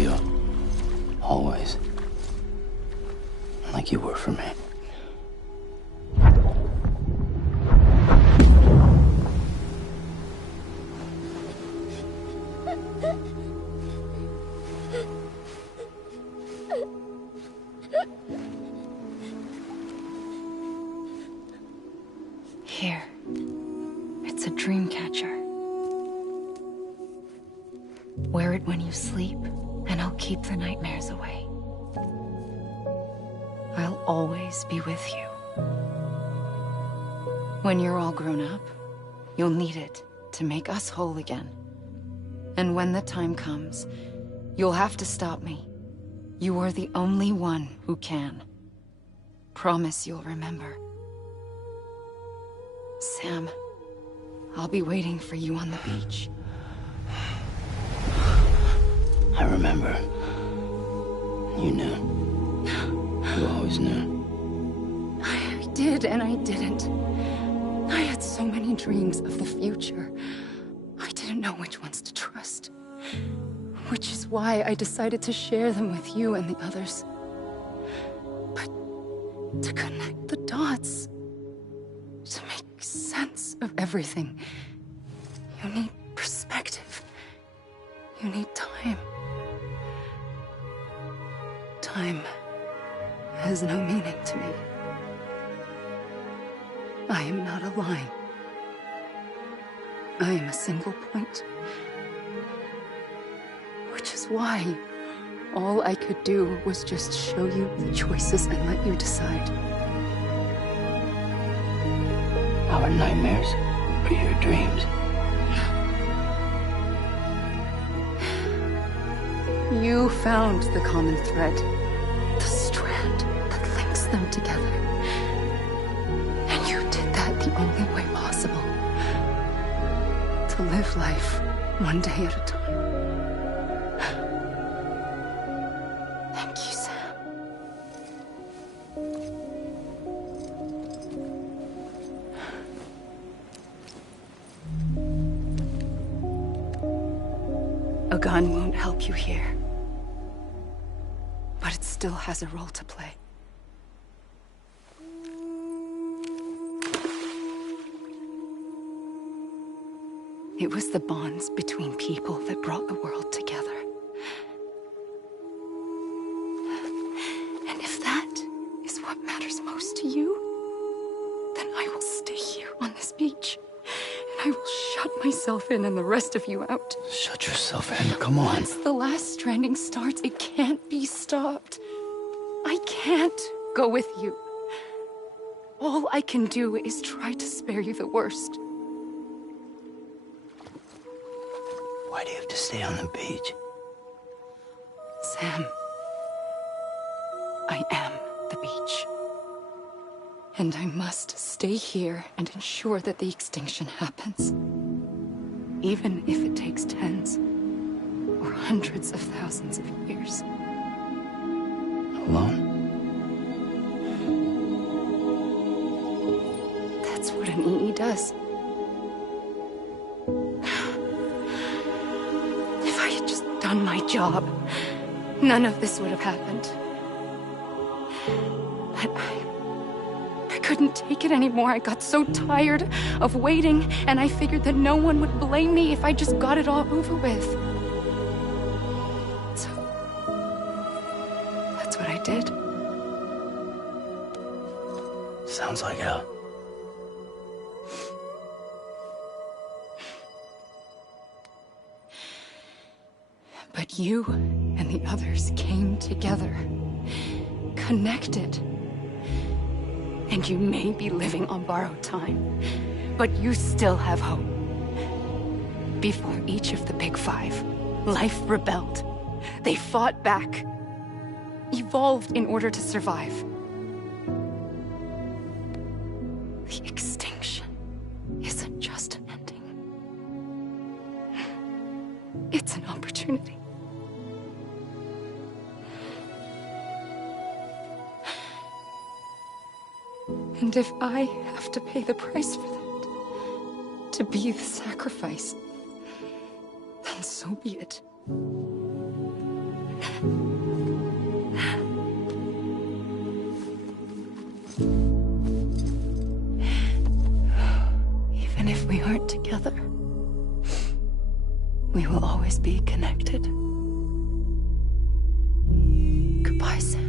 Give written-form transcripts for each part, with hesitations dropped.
you. Always. Like you were for me. Here. It's a dream catcher. Wear it when you sleep, and I'll keep the nightmares away. I'll always be with you. When you're all grown up, you'll need it to make us whole again. And when the time comes, you'll have to stop me. You are the only one who can. Promise you'll remember. Sam, I'll be waiting for you on the beach. I remember. You knew. You always knew. I did and I didn't. I had so many dreams of the future. I didn't know which ones to trust. Which is why I decided to share them with you and the others. But to connect the dots, to make sense of everything, you need perspective. You need time. Time has no meaning to me. I am not a line. I am a single point. Which is why all I could do was just show you the choices and let you decide. Our nightmares are your dreams. You found the common thread, the strand that links them together. And you did that the only way possible. To live life one day at a time. Thank you, Sam. A gun won't help you here. But it still has a role to play. It was the bonds between people that brought the world together. And if that is what matters most to you, then I will stay here on this beach. And I will shut myself in and the rest of you out. Shut yourself in, come on. Once the last stranding starts, it can't be stopped. I can't go with you. All I can do is try to spare you the worst. Why do you have to stay on the beach? Sam, I am the beach. And I must stay here and ensure that the extinction happens. Even if it takes tens or hundreds of thousands of years. Alone? That's what an EE does. If I had just done my job, none of this would have happened. But I couldn't take it anymore. I got so tired of waiting, and I figured that no one would blame me if I just got it all over with. So that's what I did. Sounds like hell. But you and the others came together, connected. And you may be living on borrowed time, but you still have hope. Before each of the Big Five, life rebelled. They fought back, evolved in order to survive. The extinction isn't just an ending. It's an opportunity. And if I have to pay the price for that, to be the sacrifice, then so be it. we aren't together, we will always be connected. Goodbye, Sam.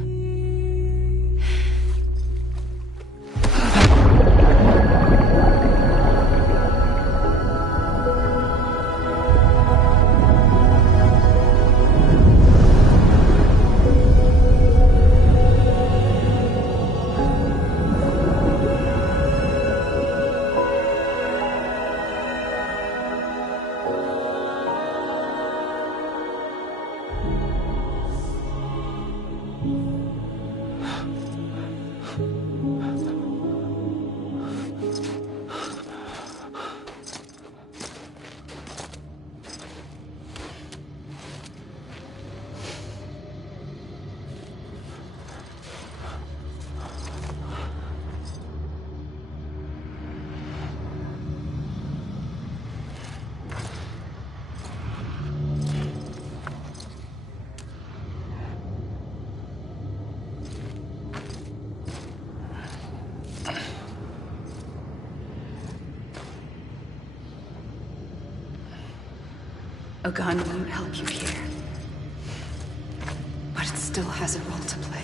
A gun won't help you here, but it still has a role to play.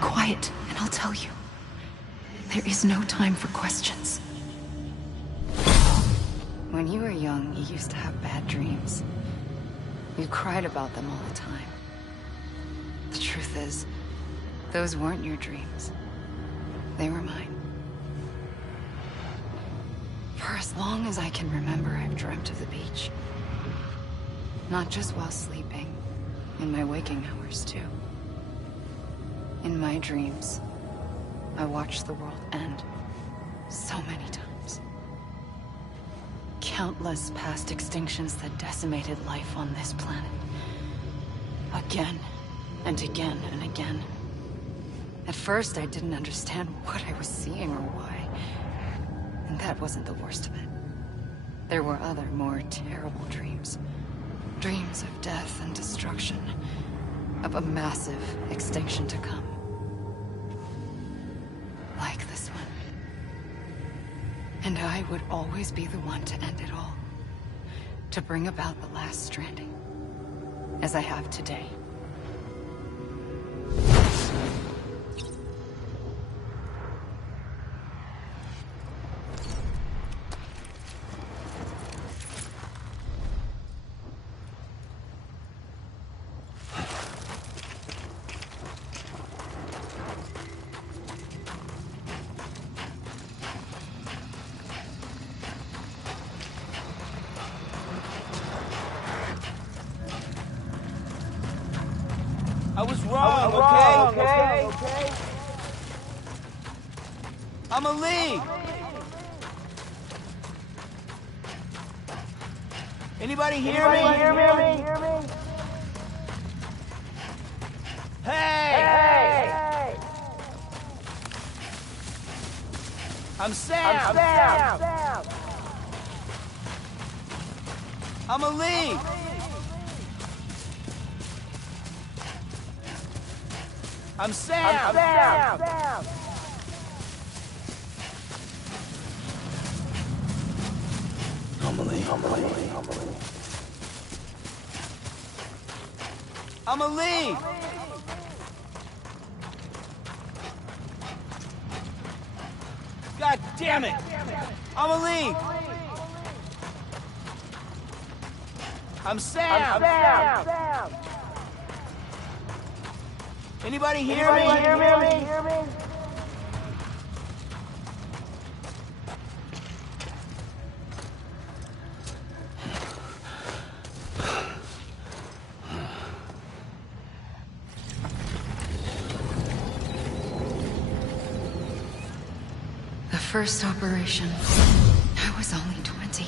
Quiet, and I'll tell you. There is no time for questions. When you were young, you used to have bad dreams. You cried about them all the time. The truth is, those weren't your dreams. They were mine. For as long as I can remember, I've dreamt of the beach. Not just while sleeping, in my waking hours too. In my dreams, I watched the world end so many times. Countless past extinctions that decimated life on this planet. Again, and again, and again. At first, I didn't understand what I was seeing or why. And that wasn't the worst of it. There were other, more terrible dreams. Dreams of death and destruction. Of a massive extinction to come. Like this one. And I would always be the one to end it all. to bring about the last stranding, as I have today. I was wrong, okay? I'm a lead. Anybody hear me? Hey! I'm Sam. I'm a lead. I'm Sam. I'm a lead. God damn it! I'm a lead. I'm Sam. Anybody hear me? The first operation, I was only 20.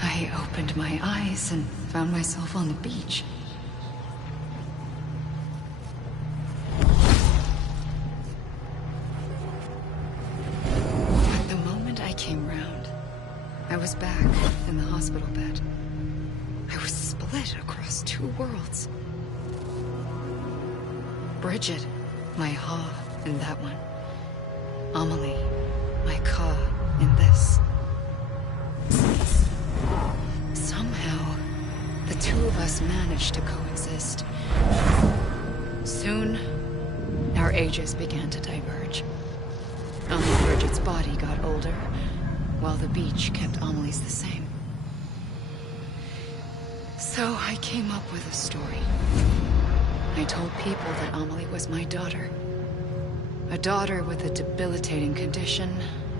I opened my eyes and found myself on the beach. But the moment I came round, I was back in the hospital bed. I was split across two worlds. Bridget, my Ha in that one. Amelie, my Ka in this. Somehow, the two of us managed to coexist. Soon, our ages began to diverge. Only Bridget's body got older, while the beach kept Amelie's the same. So I came up with a story. I told people that Amelie was my daughter. A daughter with a debilitating condition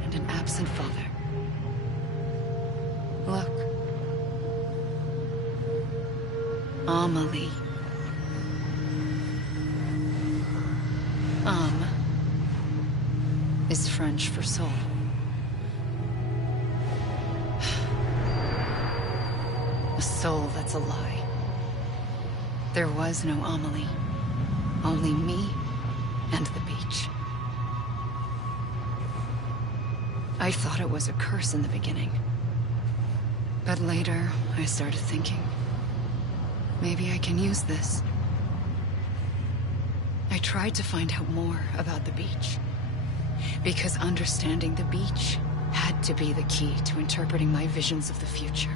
and an absent father. Look. Amelie. Is French for soul. A soul that's a lie. There was no Amelie. Only me and the beach. I thought it was a curse in the beginning. But later, I started thinking, maybe I can use this. I tried to find out more about the beach. Because understanding the beach had to be the key to interpreting my visions of the future.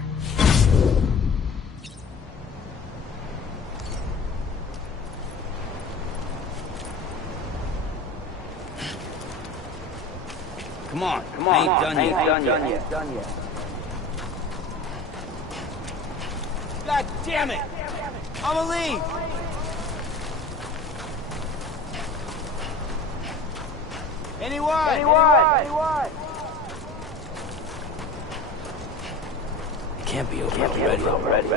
Come on, I ain't done yet. God damn it! I'm a lead! Anyone? It can't be over already.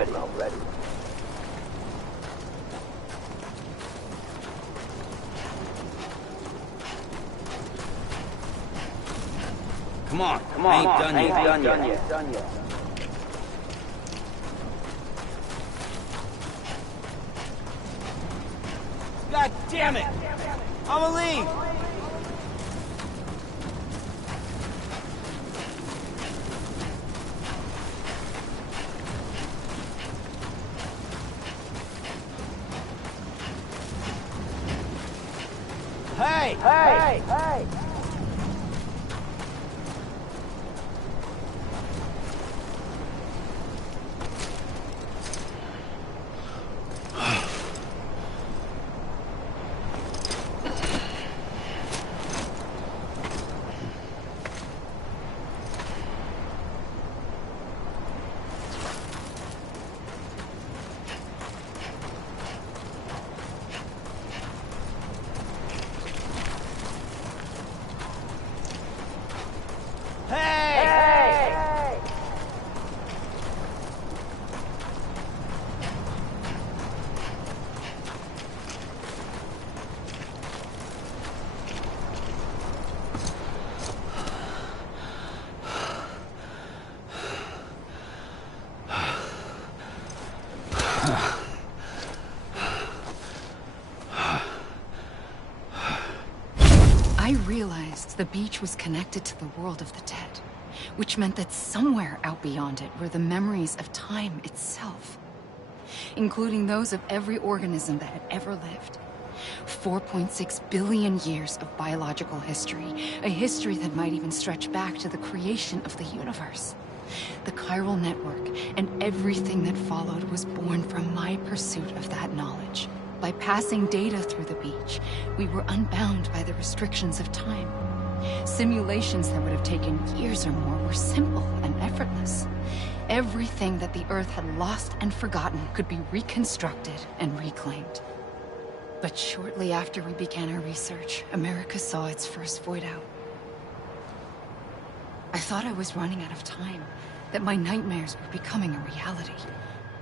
Come on, I ain't done yet. God damn it! I'm a lead! Hey! the beach was connected to the world of the dead, which meant that somewhere out beyond it were the memories of time itself, including those of every organism that had ever lived. 4.6 billion years of biological history, a history that might even stretch back to the creation of the universe. The chiral network and everything that followed was born from my pursuit of that knowledge. By passing data through the beach, we were unbound by the restrictions of time. Simulations that would have taken years or more were simple and effortless. Everything that the Earth had lost and forgotten could be reconstructed and reclaimed. But shortly after we began our research, America saw its first void out. I thought I was running out of time, that my nightmares were becoming a reality.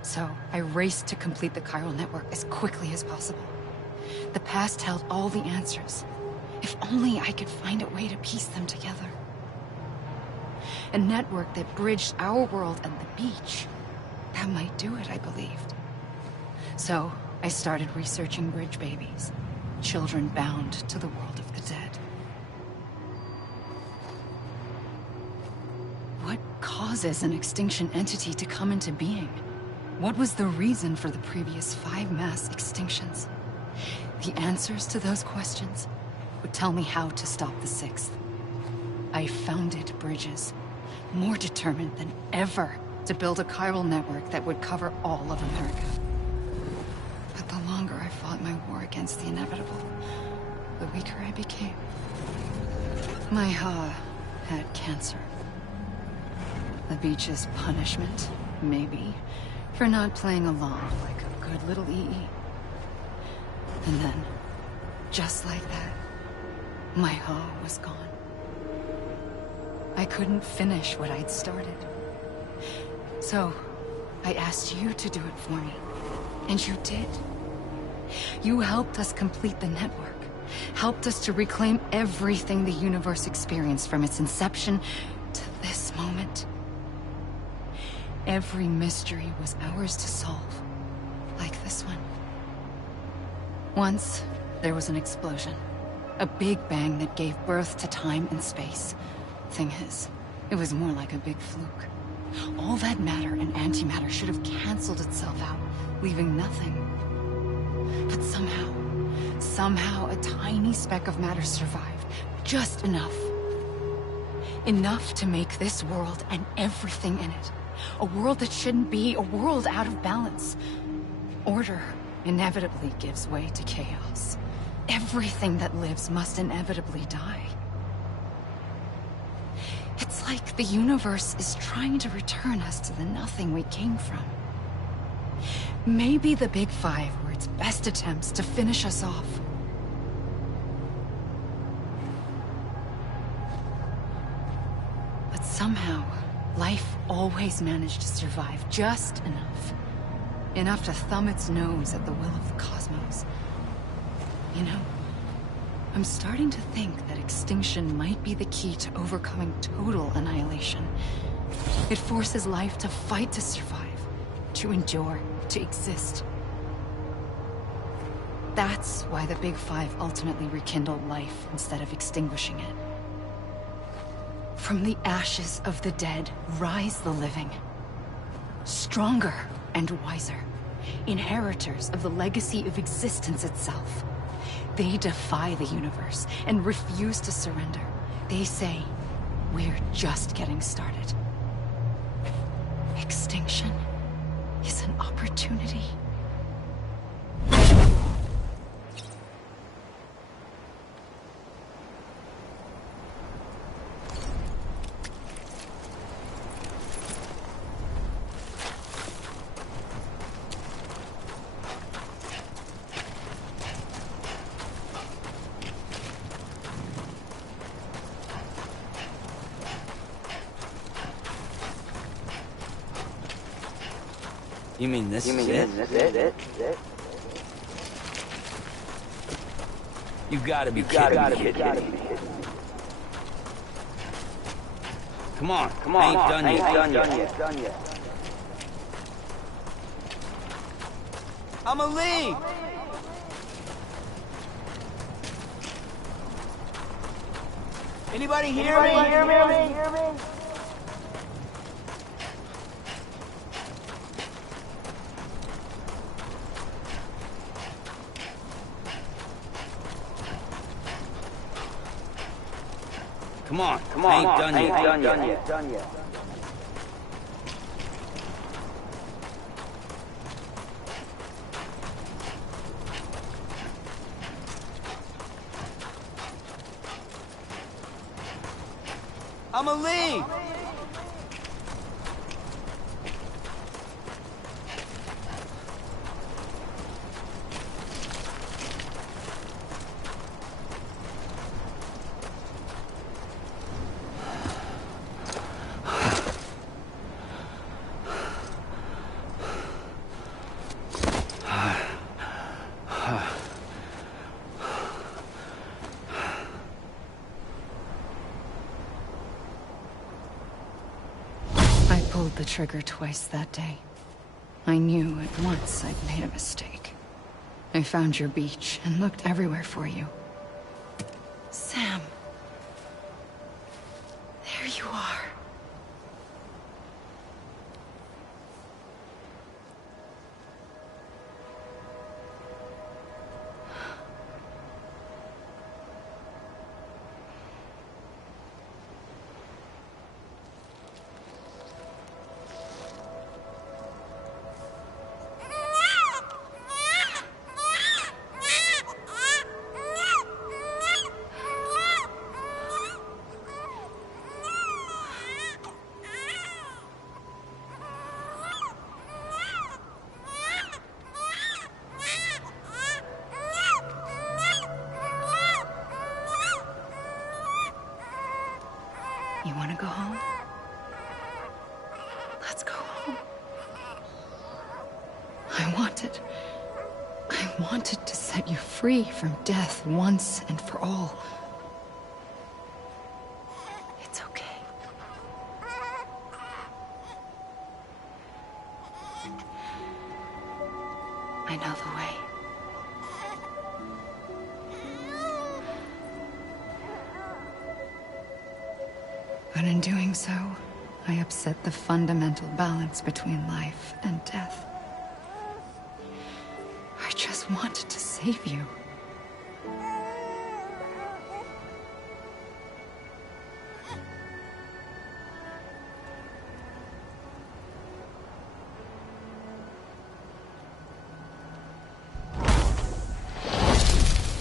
So I raced to complete the chiral network as quickly as possible. The past held all the answers. If only I could find a way to piece them together. A network that bridged our world and the beach. That might do it, I believed. So I started researching bridge babies, children bound to the world of the dead. What causes an extinction entity to come into being? What was the reason for the previous 5 mass extinctions? The answers to those questions would tell me how to stop the 6th. I founded bridges, more determined than ever to build a chiral network that would cover all of America. But the longer I fought my war against the inevitable, the weaker I became. My Ha had cancer. The beach's punishment, maybe, for not playing along like a good little EE. And then, just like that, my Ha was gone. I couldn't finish what I'd started. So, I asked you to do it for me. And you did. You helped us complete the network. Helped us to reclaim everything the universe experienced from its inception to this moment. Every mystery was ours to solve, like this one. Once, there was an explosion. A big bang that gave birth to time and space. Thing is, it was more like a big fluke. All that matter and antimatter should have canceled itself out, leaving nothing. But somehow a tiny speck of matter survived. Just enough. Enough to make this world and everything in it. A world that shouldn't be, a world out of balance. Order inevitably gives way to chaos. Everything that lives must inevitably die. It's like the universe is trying to return us to the nothing we came from. Maybe the Big Five were its best attempts to finish us off. But somehow, life always managed to survive just enough. Enough to thumb its nose at the will of the cosmos. You know, I'm starting to think that extinction might be the key to overcoming total annihilation. It forces life to fight to survive, to endure, to exist. That's why the Big Five ultimately rekindled life instead of extinguishing it. From the ashes of the dead, rise the living. Stronger and wiser. Inheritors of the legacy of existence itself. They defy the universe and refuse to surrender. They say, we're just getting started. Extinction is an opportunity. You mean this is it? You gotta be kidding me. Come on, I ain't done yet. I'ma leave! Anybody hear me? Come on, I ain't done yet. I'm a lead! I pulled the trigger twice that day. I knew at once I'd made a mistake. I found your beach and looked everywhere for you. Sam. There you are. You want to go home? Let's go home. I wanted to set you free from death once and for all. It's okay. I know the way. But in doing so, I upset the fundamental balance between life and death. I just wanted to save you.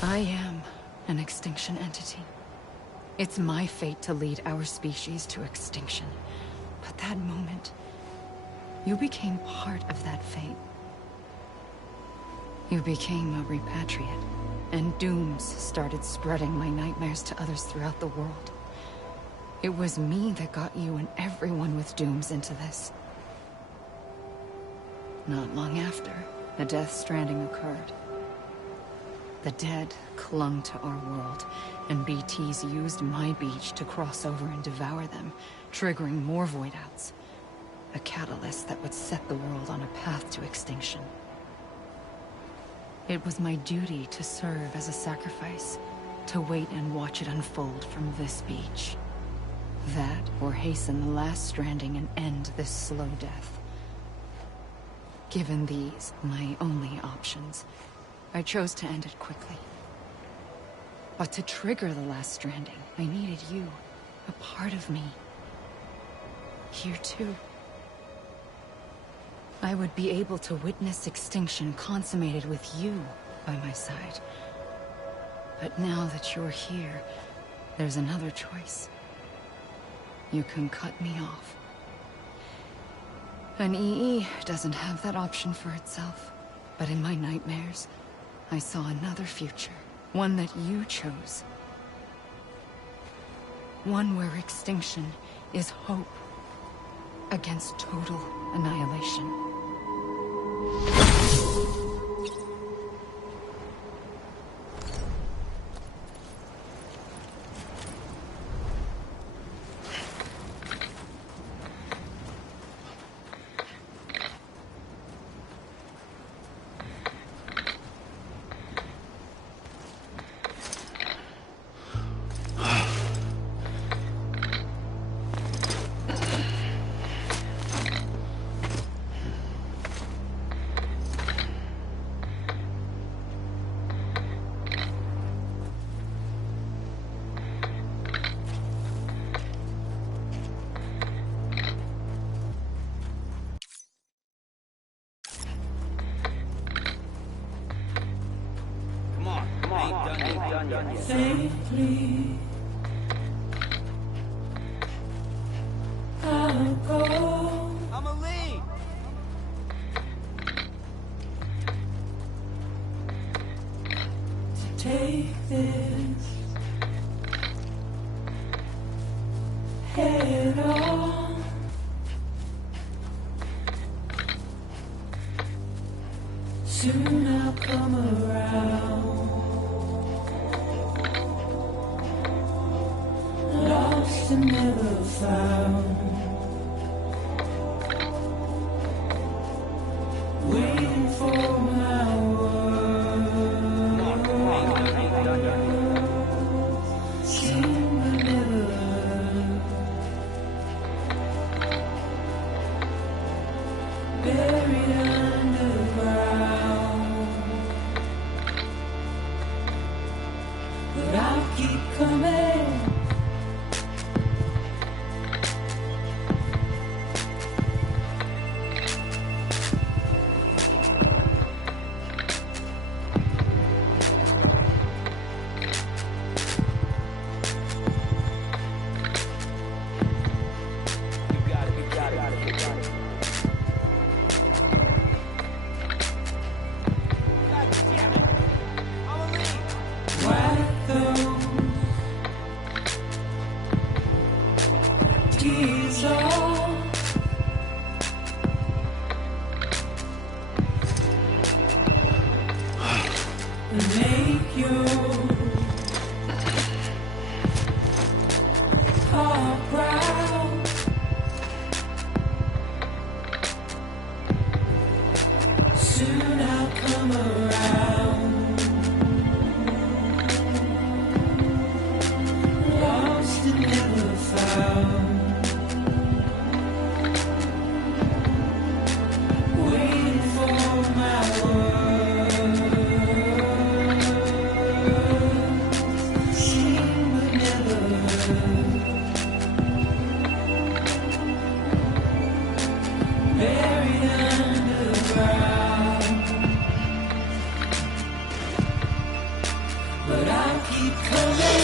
I am an extinction entity. It's my fate to lead our species to extinction. But that moment, you became part of that fate. You became a repatriate, and dooms started spreading my nightmares to others throughout the world. It was me that got you and everyone with dooms into this. Not long after, a death stranding occurred. The dead clung to our world, and BTs used my beach to cross over and devour them, triggering more void-outs. A catalyst that would set the world on a path to extinction. It was my duty to serve as a sacrifice, to wait and watch it unfold from this beach. That, or hasten the last stranding and end this slow death. Given these, my only options, I chose to end it quickly. But to trigger the last stranding, I needed you, a part of me. Here too. I would be able to witness extinction consummated with you by my side. But now that you're here, there's another choice. You can cut me off. An EE doesn't have that option for itself. But in my nightmares, I saw another future. One that you chose. One where extinction is hope against total annihilation. Faintly, I'll go. I'ma leave. To take this head on. Soon I'll come around. Lost and never found. Waiting for my words. Seen but never heard. Buried underground. But I'll keep coming. Make your heart proud. Soon I'll come around. Lost and never found. Waiting for my world. But I'll keep coming.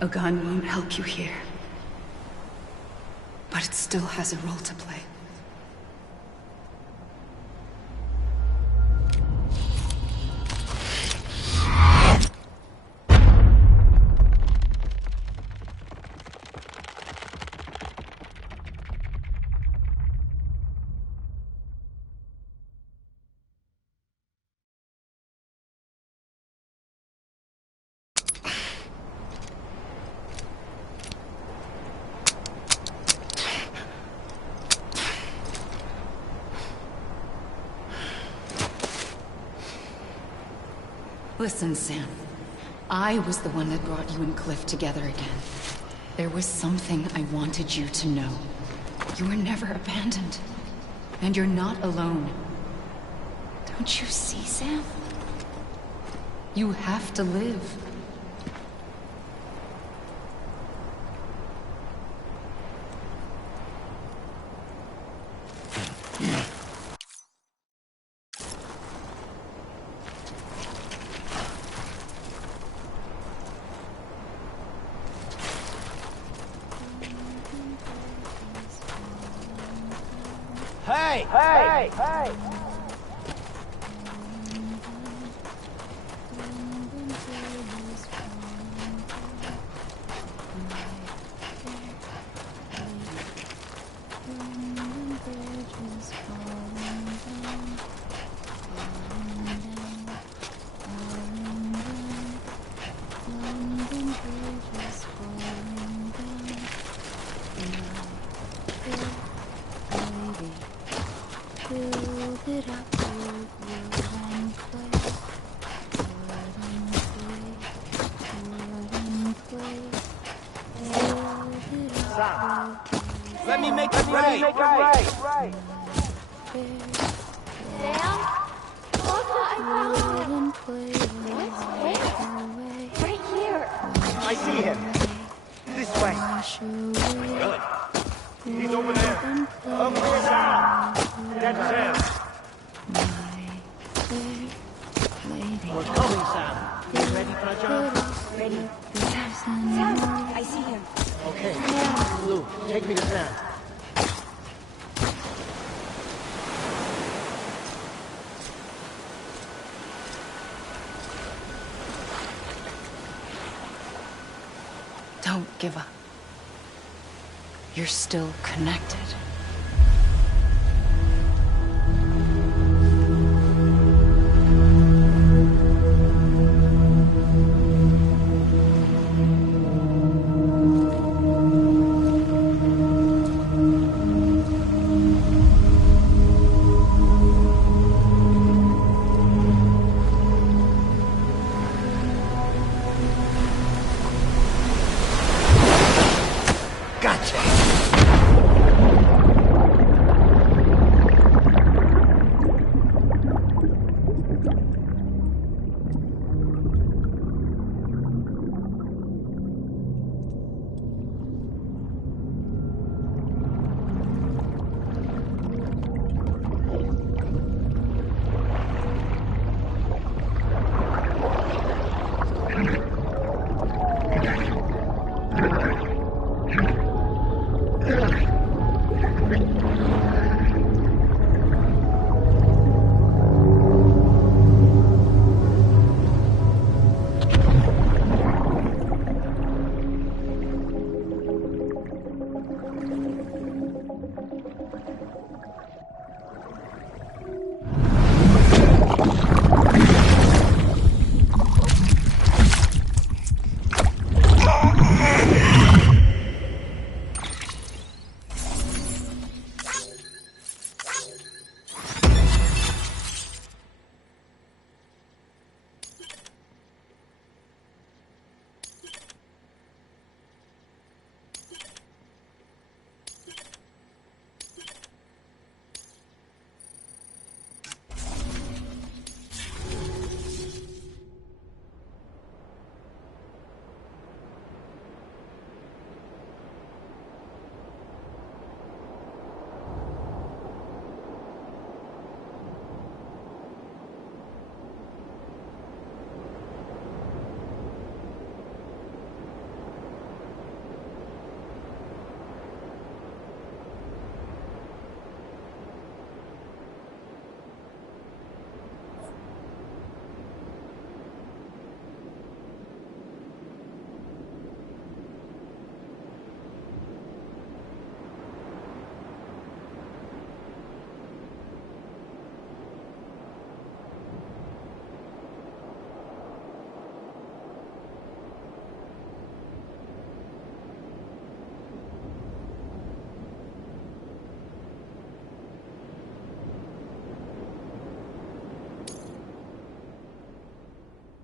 A gun won't help you here. But it still has a role to play. Listen, Sam. I was the one that brought you and Cliff together again. There was something I wanted you to know. You were never abandoned. And you're not alone. Don't you see, Sam? You have to live. Hey! Hey! Hey! Let me make it right! Sam? Look what I found! Where? Right here! I see him! This way! Good. He's over there! Over there! That's Sam! We're coming, Sam. You ready for a job? Ready. Sam, I see him. Okay. Lou, take me to Sam. Don't give up. You're still connected. Gotcha!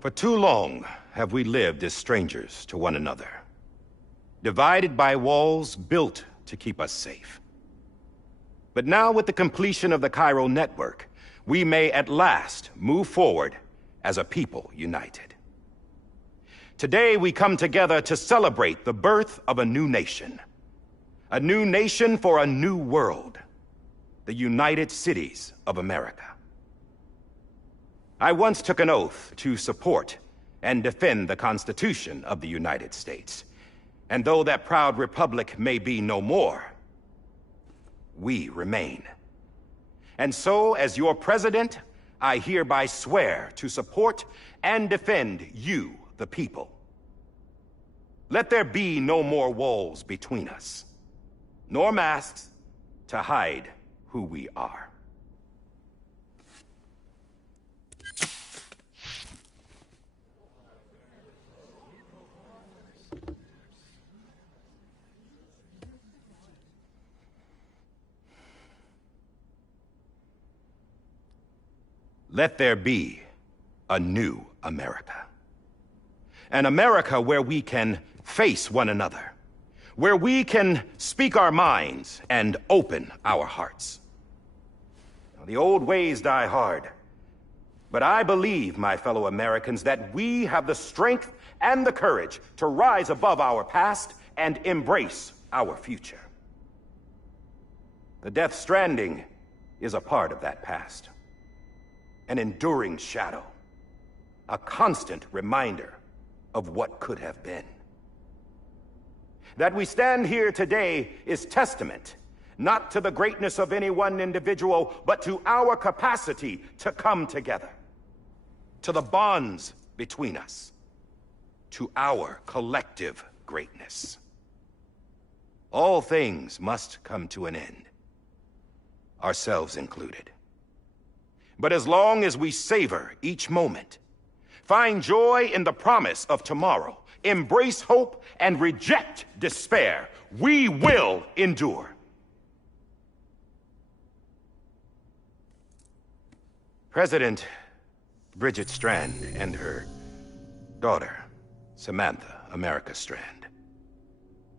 For too long have we lived as strangers to one another, divided by walls built to keep us safe. But now, with the completion of the Cairo network, we may at last move forward as a people united. Today, we come together to celebrate the birth of a new nation for a new world, the United Cities of America. I once took an oath to support and defend the Constitution of the United States, and though that proud republic may be no more, we remain. And so, as your president, I hereby swear to support and defend you, the people. Let there be no more walls between us, nor masks to hide who we are. Let there be a new America. An America where we can face one another, where we can speak our minds and open our hearts. Now, the old ways die hard, but I believe, my fellow Americans, that we have the strength and the courage to rise above our past and embrace our future. The Death Stranding is a part of that past. An enduring shadow, a constant reminder of what could have been. That we stand here today is testament, not to the greatness of any one individual, but to our capacity to come together, to the bonds between us, to our collective greatness. All things must come to an end, ourselves included. But as long as we savor each moment, find joy in the promise of tomorrow, embrace hope, and reject despair, we will endure. President Bridget Strand and her daughter, Samantha America Strand,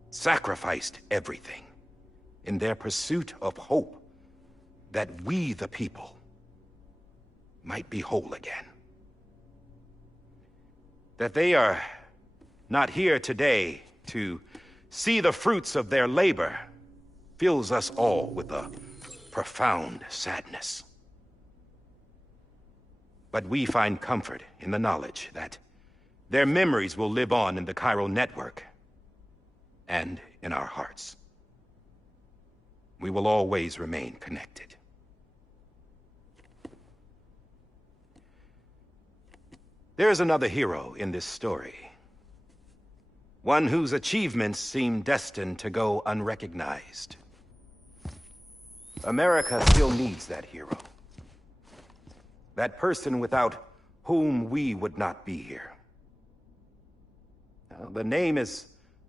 sacrificed everything in their pursuit of hope that we, the people, might be whole again. That they are not here today to see the fruits of their labor fills us all with a profound sadness. But we find comfort in the knowledge that their memories will live on in the Cairo network and in our hearts. We will always remain connected. There is another hero in this story. One whose achievements seem destined to go unrecognized. America still needs that hero. That person without whom we would not be here. Now, the name is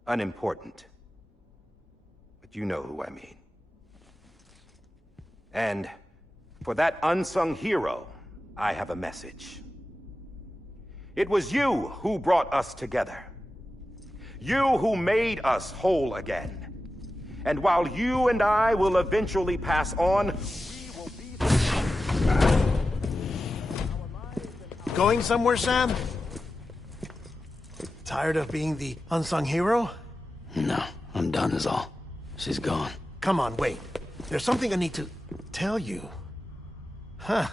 unimportant, but you know who I mean. And for that unsung hero, I have a message. It was you who brought us together. You who made us whole again. And while you and I will eventually pass on, we will be... Going somewhere, Sam? Tired of being the unsung hero? No, I'm done is all. She's gone. Come on, wait. There's something I need to tell you. Huh.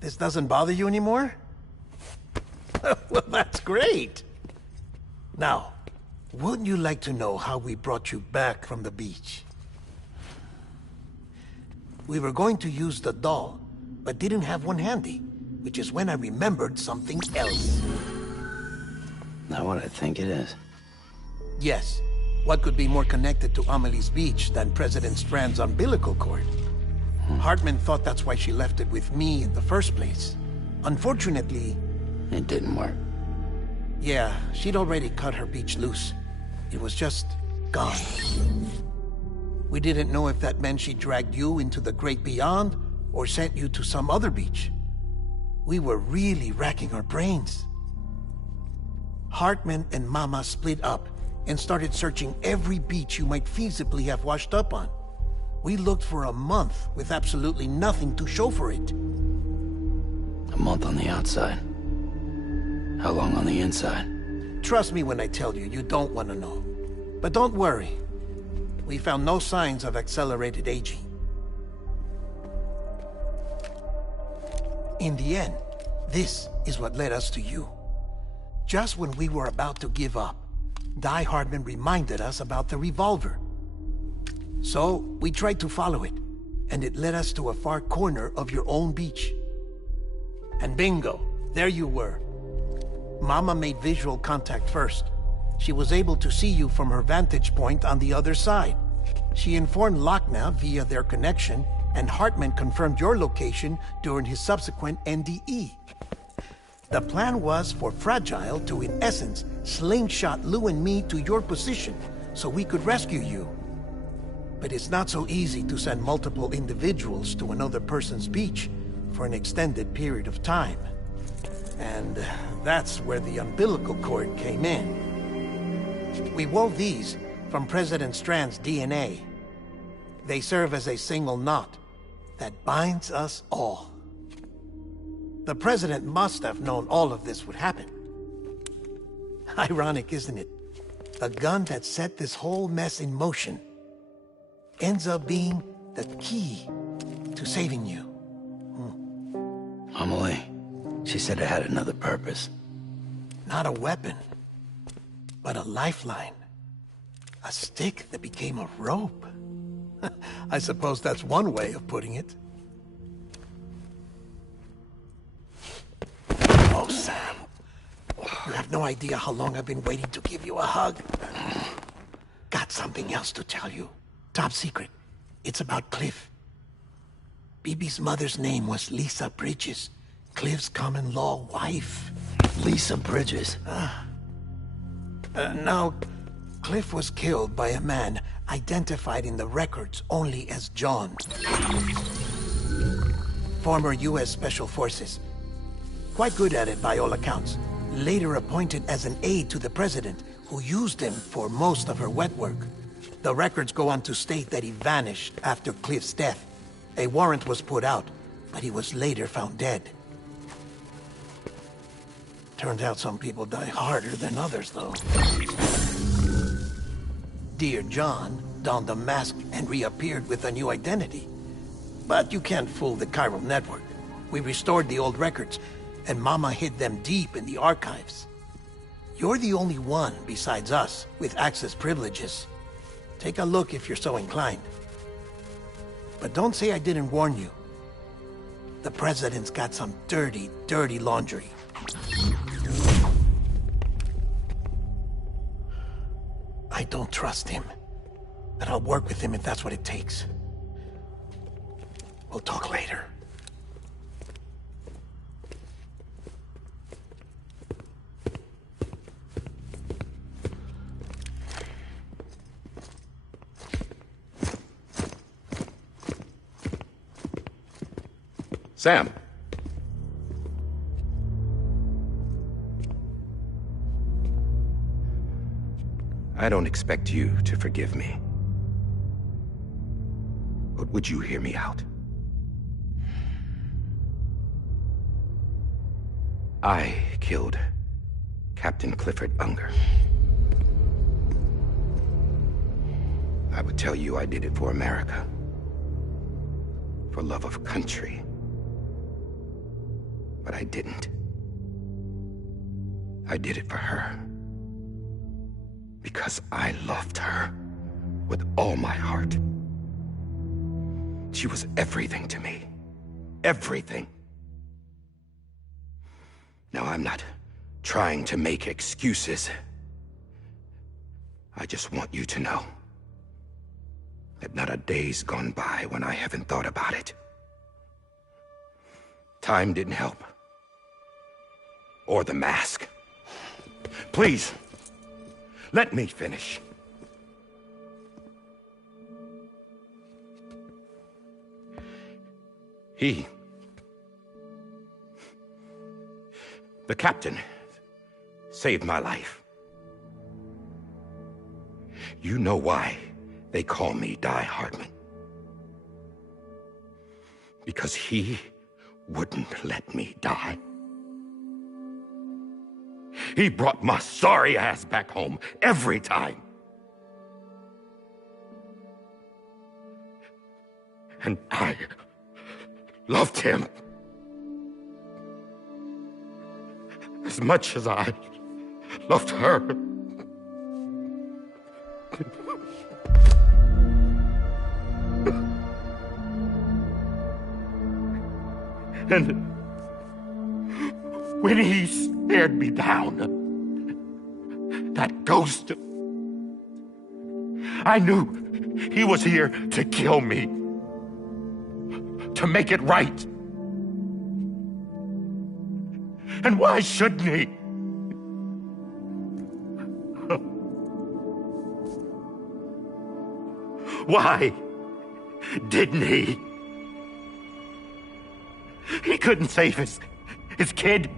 This doesn't bother you anymore? Well, that's great. Now, wouldn't you like to know how we brought you back from the beach? We were going to use the doll, but didn't have one handy, which is when I remembered something else. Not what I think it is. Yes. What could be more connected to Amelie's beach than President Strand's umbilical cord? Hartman thought that's why she left it with me in the first place. Unfortunately... It didn't work. Yeah, she'd already cut her beach loose. It was just gone. We didn't know if that meant she dragged you into the great beyond, or sent you to some other beach. We were really racking our brains. Hartman and Mama split up and started searching every beach you might feasibly have washed up on. We looked for a month with absolutely nothing to show for it. A month on the outside. How long on the inside? Trust me when I tell you, you don't want to know. But don't worry. We found no signs of accelerated aging. In the end, this is what led us to you. Just when we were about to give up, Die Hardman reminded us about the revolver. So, we tried to follow it, and it led us to a far corner of your own beach. And bingo, there you were. Mama made visual contact first. She was able to see you from her vantage point on the other side. She informed Lochna via their connection, and Hartman confirmed your location during his subsequent NDE. The plan was for Fragile to, in essence, slingshot Lou and me to your position so we could rescue you. But it's not so easy to send multiple individuals to another person's beach for an extended period of time. And that's where the umbilical cord came in. We wove these from President Strand's DNA. They serve as a single knot that binds us all. The President must have known all of this would happen. Ironic, isn't it? The gun that set this whole mess in motion ends up being the key to saving you. Amelie, she said it had another purpose. Not a weapon, but a lifeline. A stick that became a rope. I suppose that's one way of putting it. Oh, Sam. You have no idea how long I've been waiting to give you a hug. Got something else to tell you. Top secret. It's about Cliff. Bibi's mother's name was Lisa Bridges, Cliff's common-law wife. Lisa Bridges? Now, Cliff was killed by a man identified in the records only as John. Former U.S. Special Forces. Quite good at it by all accounts. Later appointed as an aide to the president, who used him for most of her wet work. The records go on to state that he vanished after Cliff's death. A warrant was put out, but he was later found dead. Turns out some people die harder than others, though. Dear John donned a mask and reappeared with a new identity. But you can't fool the chiral network. We restored the old records, and Mama hid them deep in the archives. You're the only one, besides us, with access privileges. Take a look if you're so inclined. But don't say I didn't warn you. The President's got some dirty, dirty laundry. I don't trust him. But I'll work with him if that's what it takes. We'll talk later. Sam. I don't expect you to forgive me. But would you hear me out? I killed Captain Clifford Unger. I would tell you I did it for America. For love of country. But I didn't. I did it for her. Because I loved her with all my heart. She was everything to me. Everything. Now, I'm not trying to make excuses. I just want you to know that not a day's gone by when I haven't thought about it. Time didn't help. Or the mask. Please, let me finish. The captain saved my life. You know why they call me Die Hardman. Because he wouldn't let me die. He brought my sorry ass back home every time. And I loved him as much as I loved her. And when he stared me down, that ghost, I knew he was here to kill me, to make it right. And why shouldn't he? Why didn't he? He couldn't save his kid,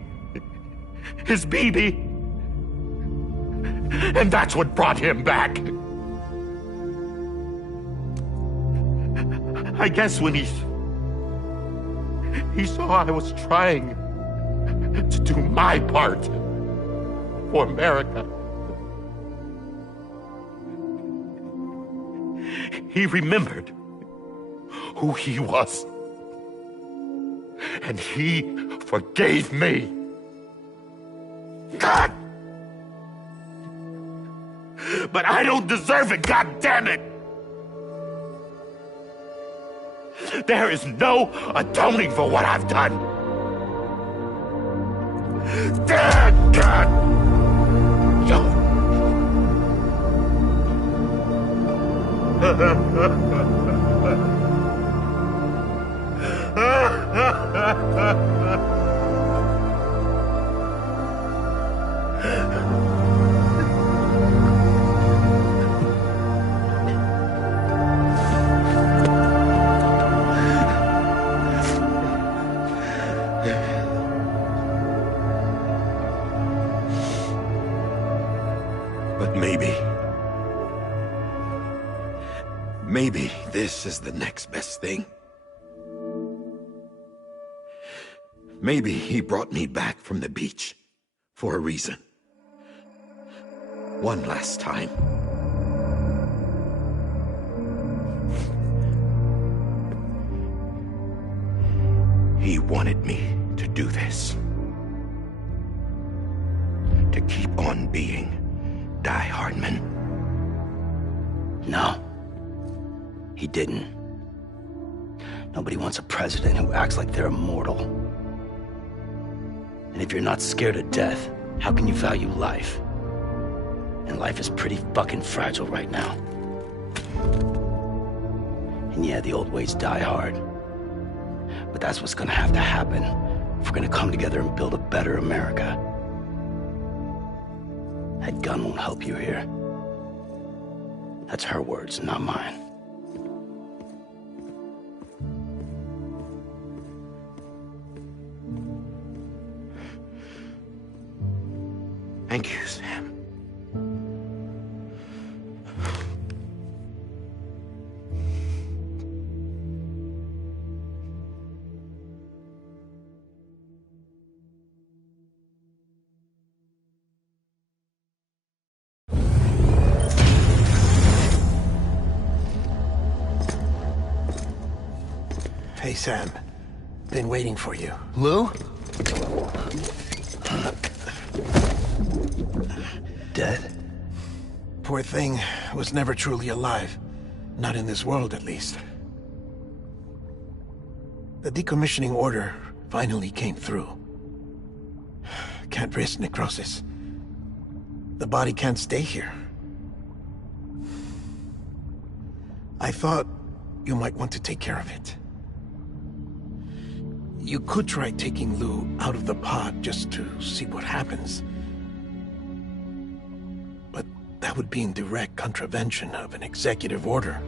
his baby. And that's what brought him back. I guess when he saw I was trying to do my part for America, he remembered who he was. And he forgave me. God! But I don't deserve it, God damn it! There is no atoning for what I've done. God! Yo! But maybe this is the next best thing. Maybe he brought me back from the beach for a reason. One last time. He wanted me to do this. To keep on being Die Hardman. No. He didn't. Nobody wants a president who acts like they're immortal. And if you're not scared of death, how can you value life? And life is pretty fucking fragile right now. And yeah, the old ways die hard. But that's what's gonna have to happen if we're gonna come together and build a better America. That gun won't help you here. That's her words, not mine. Thank you, Sam. Hey, Sam. Been waiting for you. Lou? Dead? Poor thing was never truly alive. Not in this world, at least. The decommissioning order finally came through. Can't risk necrosis. The body can't stay here. I thought you might want to take care of it. You could try taking Lou out of the pod just to see what happens. But that would be in direct contravention of an executive order.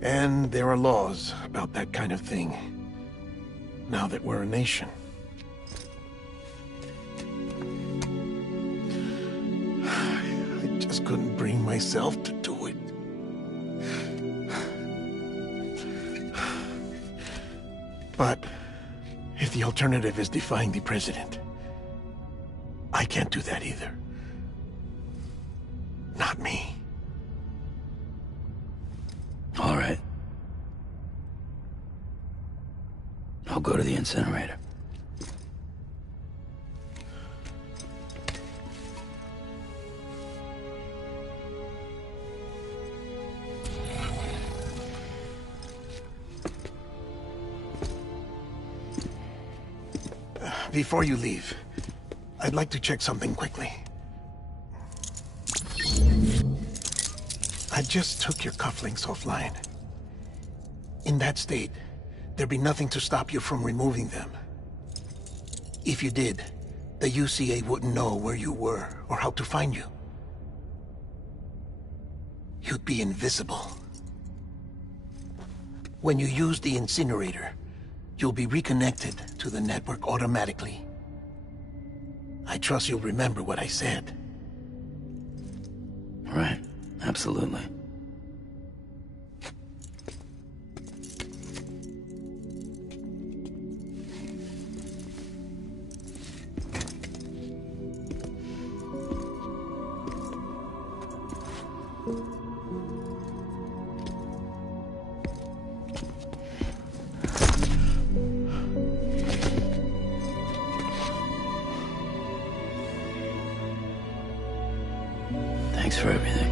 And there are laws about that kind of thing, now that we're a nation. myself to do it. But if the alternative is defying the president, I can't do that either. Not me. All right. I'll go to the incinerator. Before you leave, I'd like to check something quickly. I just took your cufflinks offline. In that state, there'd be nothing to stop you from removing them. If you did, the UCA wouldn't know where you were or how to find you. You'd be invisible. When you use the incinerator, you'll be reconnected to the network automatically. I trust you'll remember what I said. Right. Absolutely. Thanks for everything.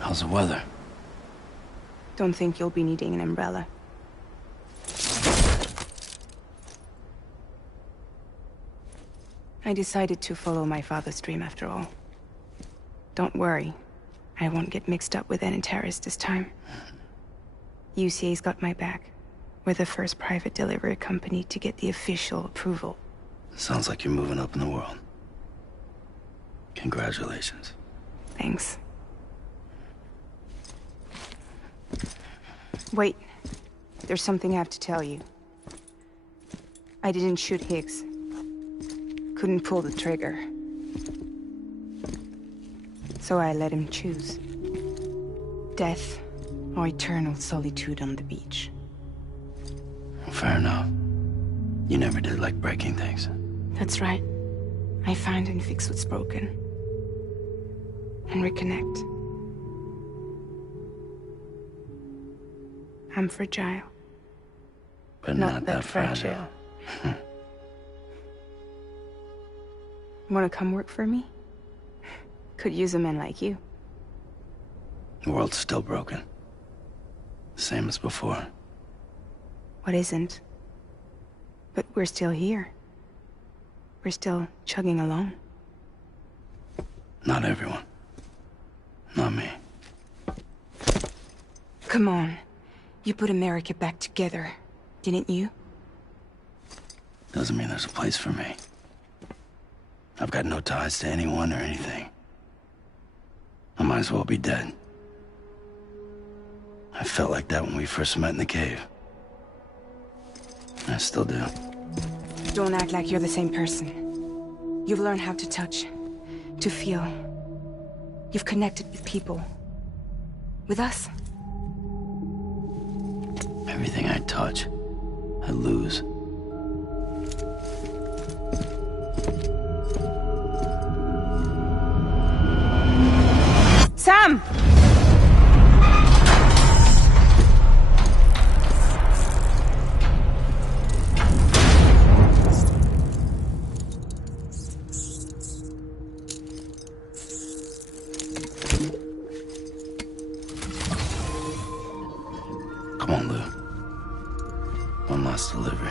How's the weather? Don't think you'll be needing an umbrella. I decided to follow my father's dream after all. Don't worry. I won't get mixed up with any terrorists this time. UCA's got my back. We're the first private delivery company to get the official approval. Sounds like you're moving up in the world. Congratulations. Thanks. Wait. There's something I have to tell you. I didn't shoot Higgs. Couldn't pull the trigger. So I let him choose. Death or eternal solitude on the beach. Fair enough. You never did like breaking things. That's right. I find and fix what's broken. And reconnect. I'm fragile. But not that fragile. Wanna come work for me? Could use a man like you. The world's still broken. Same as before. What isn't? But we're still here. We're still chugging along. Not everyone. Not me. Come on. You put America back together, didn't you? Doesn't mean there's a place for me. I've got no ties to anyone or anything. I might as well be dead. I felt like that when we first met in the cave. I still do. Don't act like you're the same person. You've learned how to touch, to feel. You've connected with people. With us. Everything I touch, I lose. Sam! Come on, Lou. One last delivery.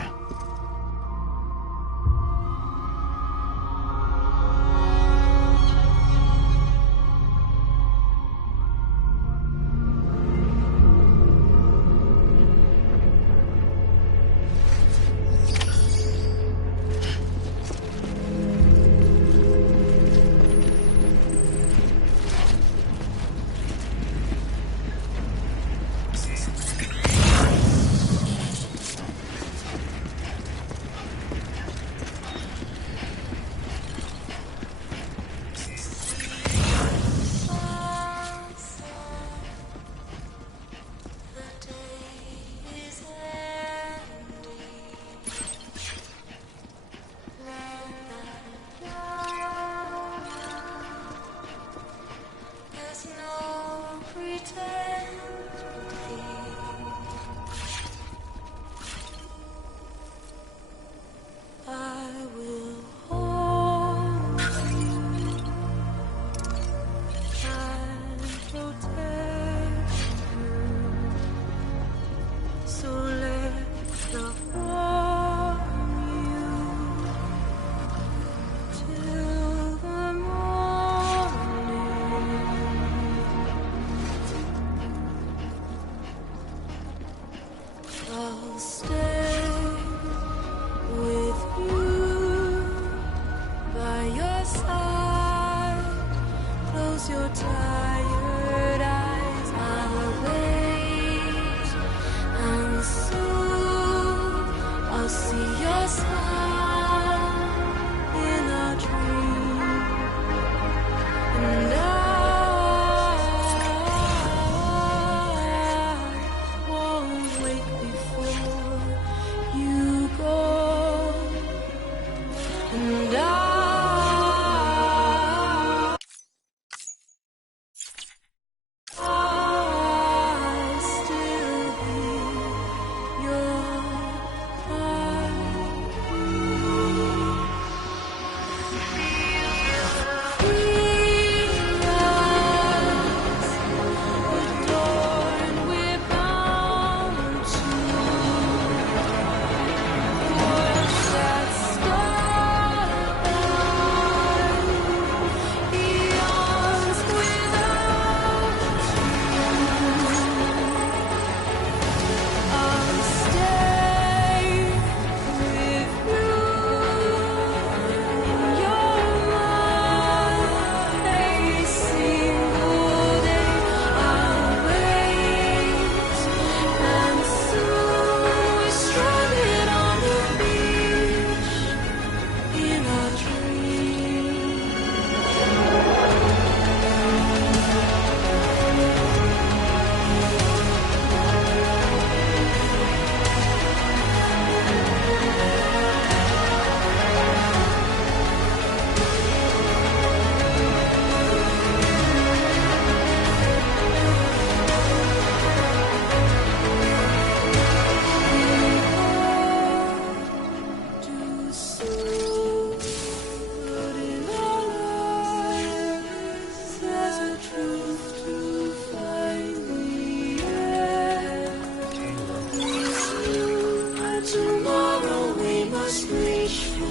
just reach for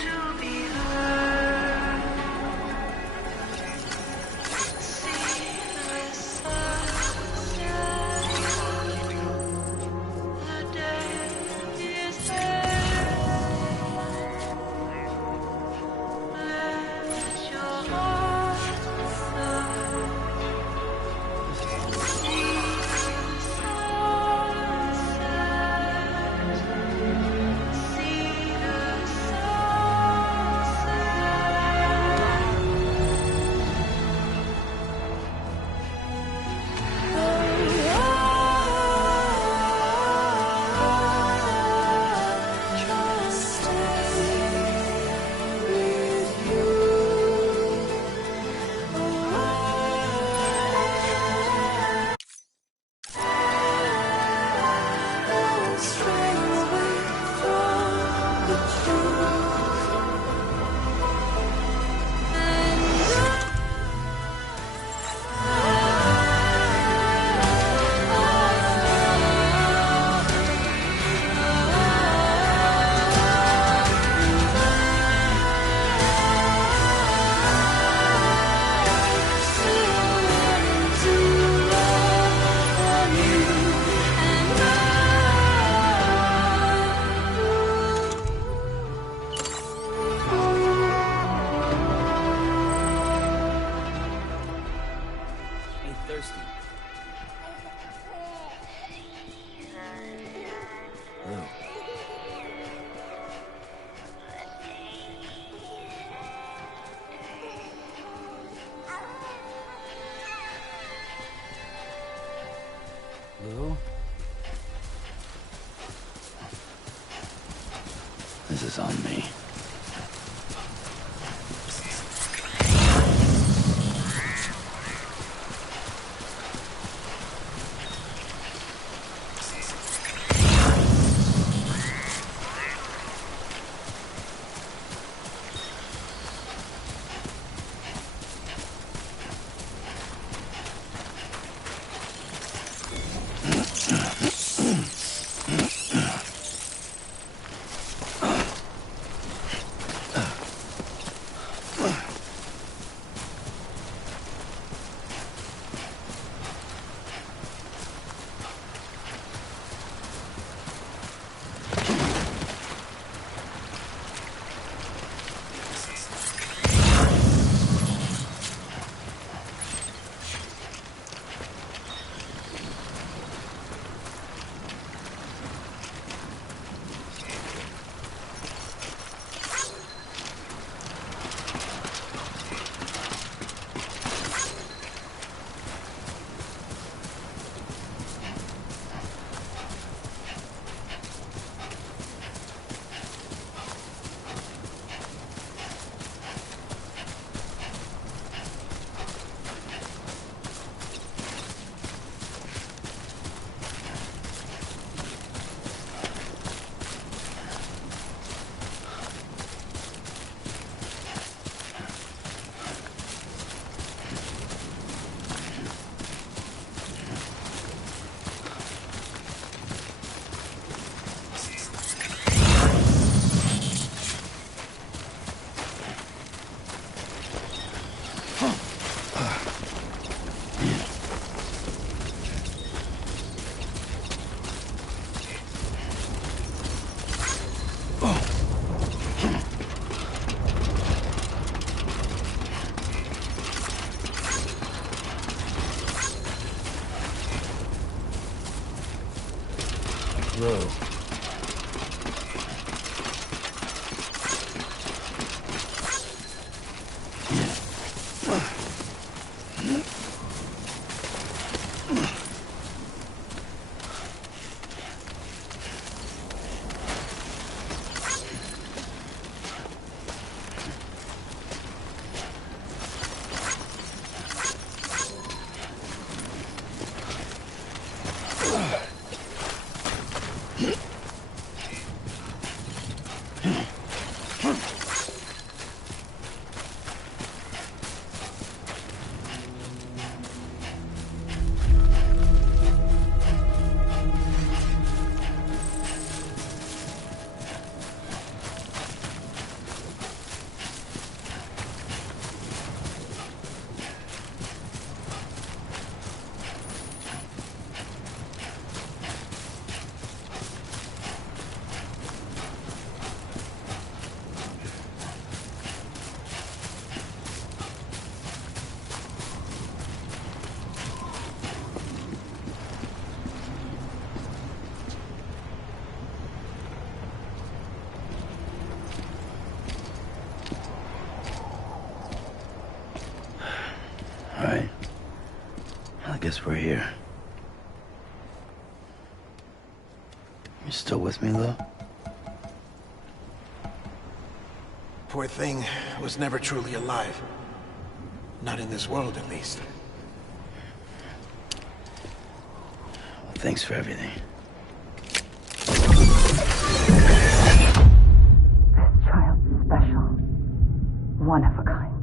to be heard. See the sunset. The day is there. Let your heart decide. See the sunset. See the sunset. Just stay with you. Don't stray away from the truth. And Ain't thirsty. No. Lou? This is on me. Lou. guess we're here. You still with me, though? Poor thing was never truly alive. Not in this world, at least. Well, thanks for everything. Child special. One of a kind.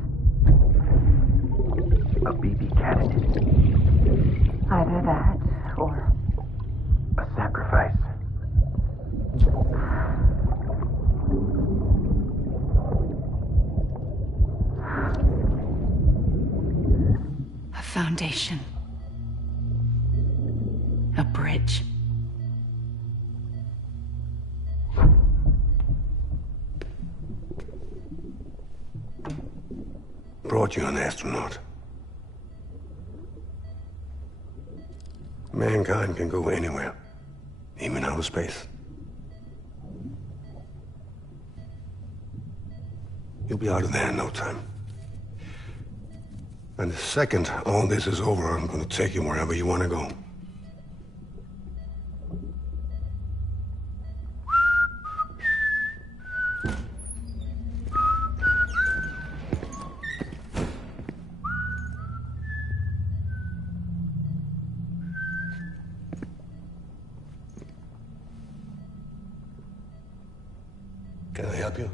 A BB candidate. Either that, or A sacrifice. A foundation. A bridge. Brought you an astronaut. Mankind can go anywhere, even outer space. You'll be out of there in no time. And the second all this is over, I'm gonna take you wherever you want to go. Can I help you?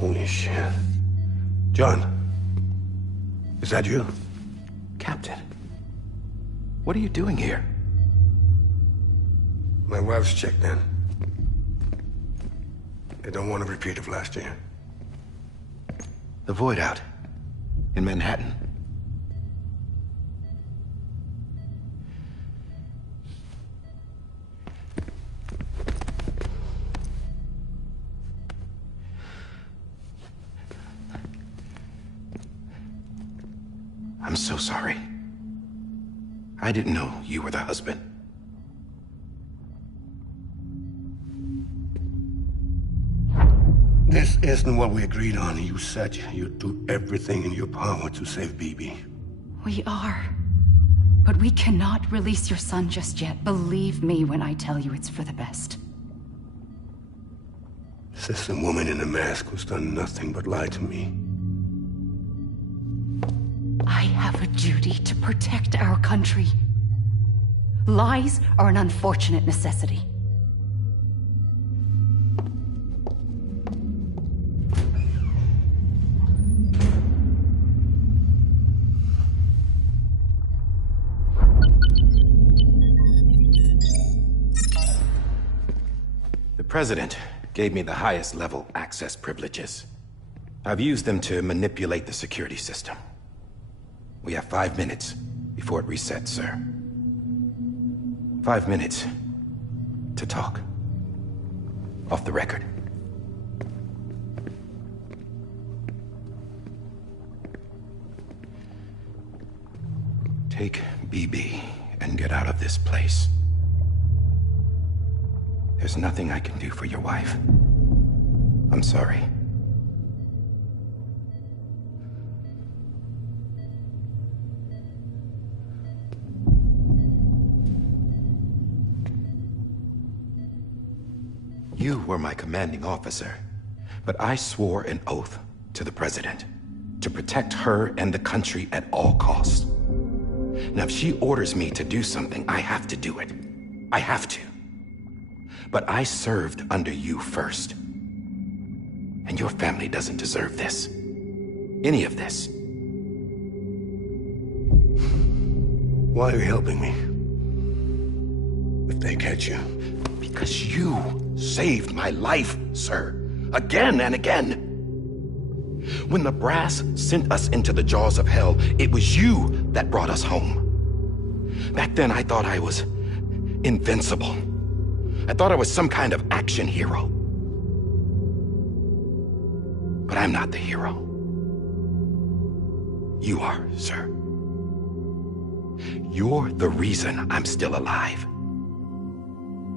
Holy shit. John, is that you? Captain, what are you doing here? My wife's checked in. They don't want a repeat of last year. The Void Out. In Manhattan. I'm so sorry. I didn't know you were the husband. This isn't what we agreed on. You said you'd do everything in your power to save BB. We are. But we cannot release your son just yet. Believe me when I tell you it's for the best. This is a woman in a mask who's done nothing but lie to me. I have a duty to protect our country. Lies are an unfortunate necessity. The President gave me the highest level access privileges. I've used them to manipulate the security system. We have 5 minutes before it resets, sir. 5 minutes to talk. Off the record. Take BB and get out of this place. There's nothing I can do for your wife. I'm sorry. You were my commanding officer, but I swore an oath to the President to protect her and the country at all costs. Now, if she orders me to do something, I have to do it. I have to. But I served under you first. And your family doesn't deserve this. Any of this. Why are you helping me? If they catch you. Because you saved my life, sir. Again and again. When the brass sent us into the jaws of hell, it was you that brought us home. Back then, I thought I was invincible. I thought I was some kind of action hero. But I'm not the hero. You are, sir. You're the reason I'm still alive.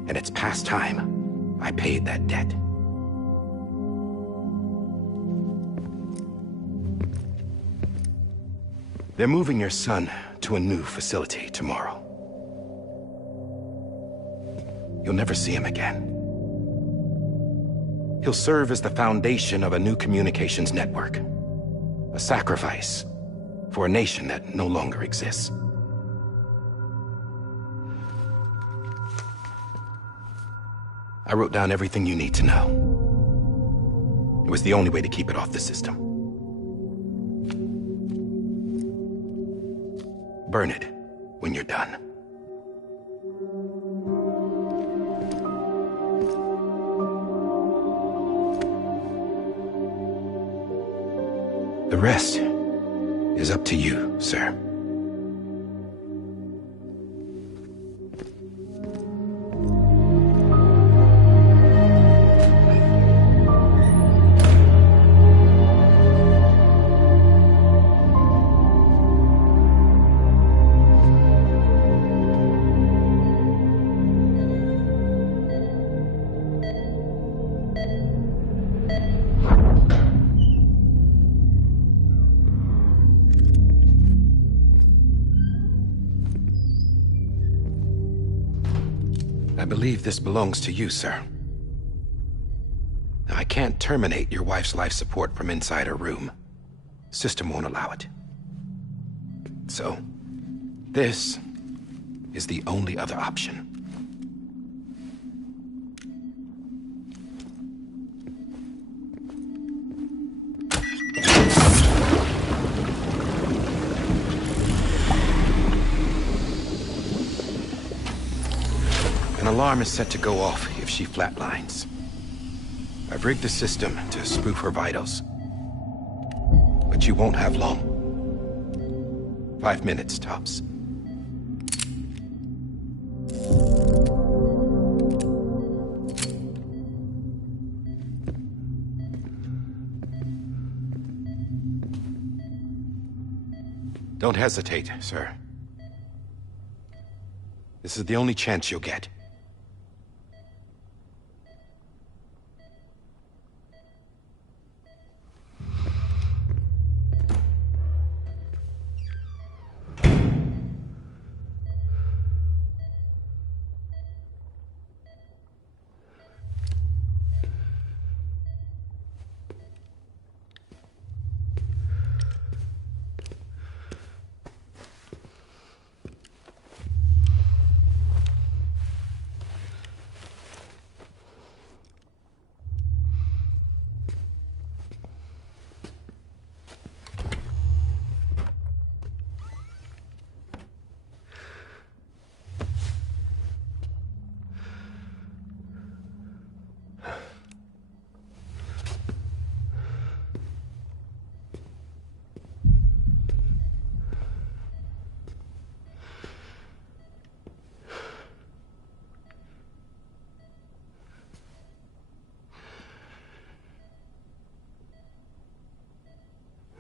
And it's past time I paid that debt. They're moving your son to a new facility tomorrow. You'll never see him again. He'll serve as the foundation of a new communications network. A sacrifice for a nation that no longer exists. I wrote down everything you need to know. It was the only way to keep it off the system. Burn it when you're done. The rest is up to you, sir. I believe this belongs to you, sir. Now, I can't terminate your wife's life support from inside her room. System won't allow it. So, this is the only other option. An alarm is set to go off if she flatlines. I've rigged the system to spoof her vitals. But you won't have long. 5 minutes, tops. Don't hesitate, sir. This is the only chance you'll get.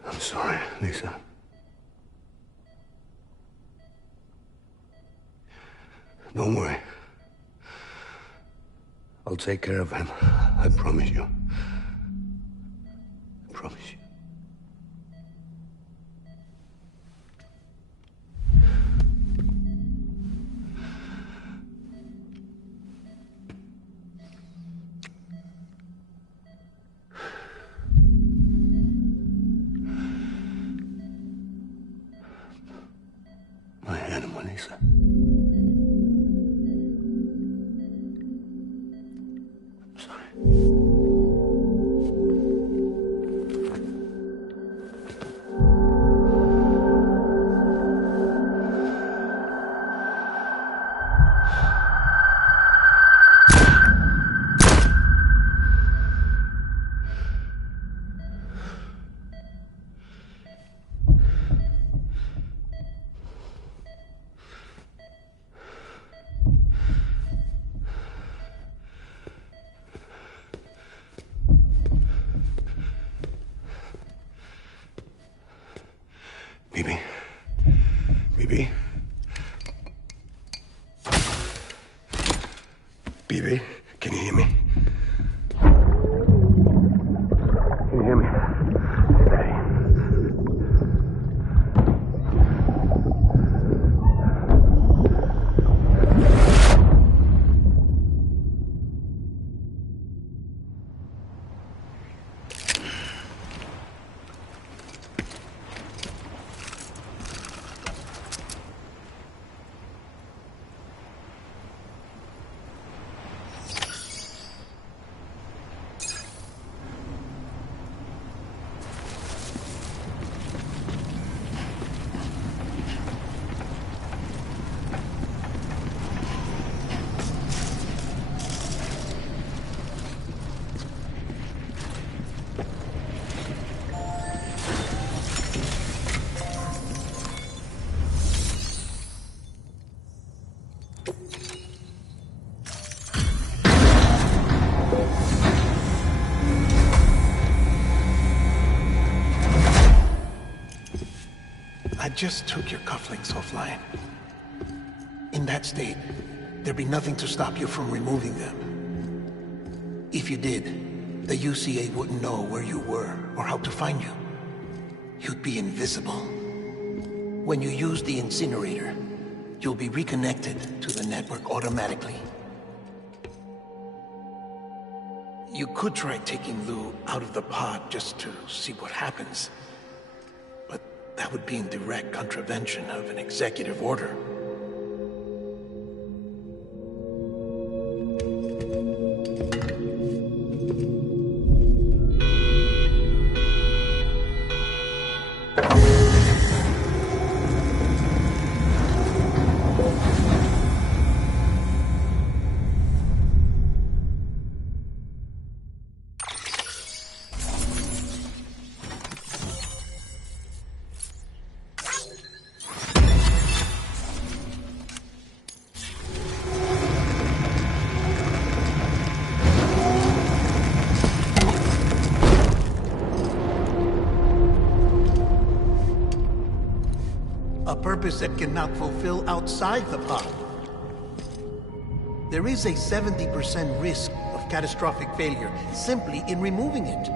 I'm sorry, Lisa. Don't worry. I'll take care of him. I promise you. I promise you. My animal, Lisa. I'm sorry. Bibi? Bibi? Bibi, can you hear me? Can you hear me? Steady. I just took your cufflinks offline. In that state, there'd be nothing to stop you from removing them. If you did, the UCA wouldn't know where you were or how to find you. You'd be invisible. When you use the incinerator, you'll be reconnected to the network automatically. You could try taking Lou out of the pod just to see what happens. But that would be in direct contravention of an executive order. A purpose that cannot fulfill outside the pod. There is a 70% risk of catastrophic failure simply in removing it.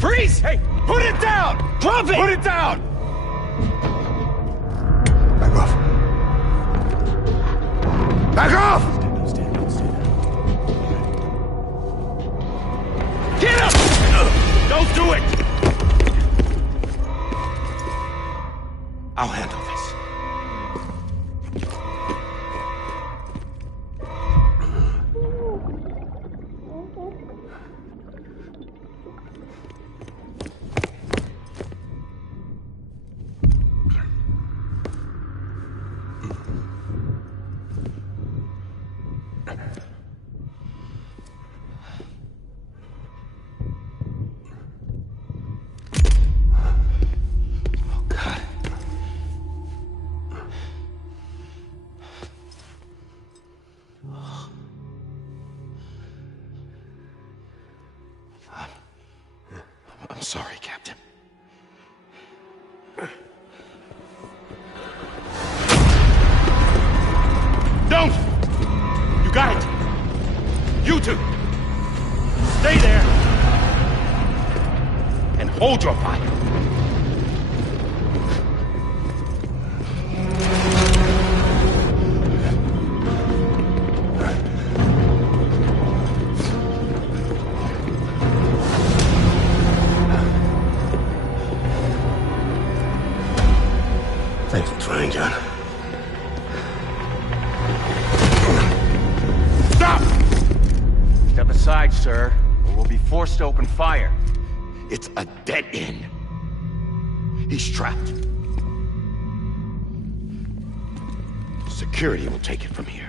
Freeze! Hey, put it down! Drop it! Put it down! Back off. Back off! Get up! Don't do it! I'll handle this. Don't! You got it! You two! Stay there! And hold your fire! Thanks for trying, John. Stop! Step aside, sir, or we'll be forced to open fire. It's a dead end. He's trapped. Security will take it from here.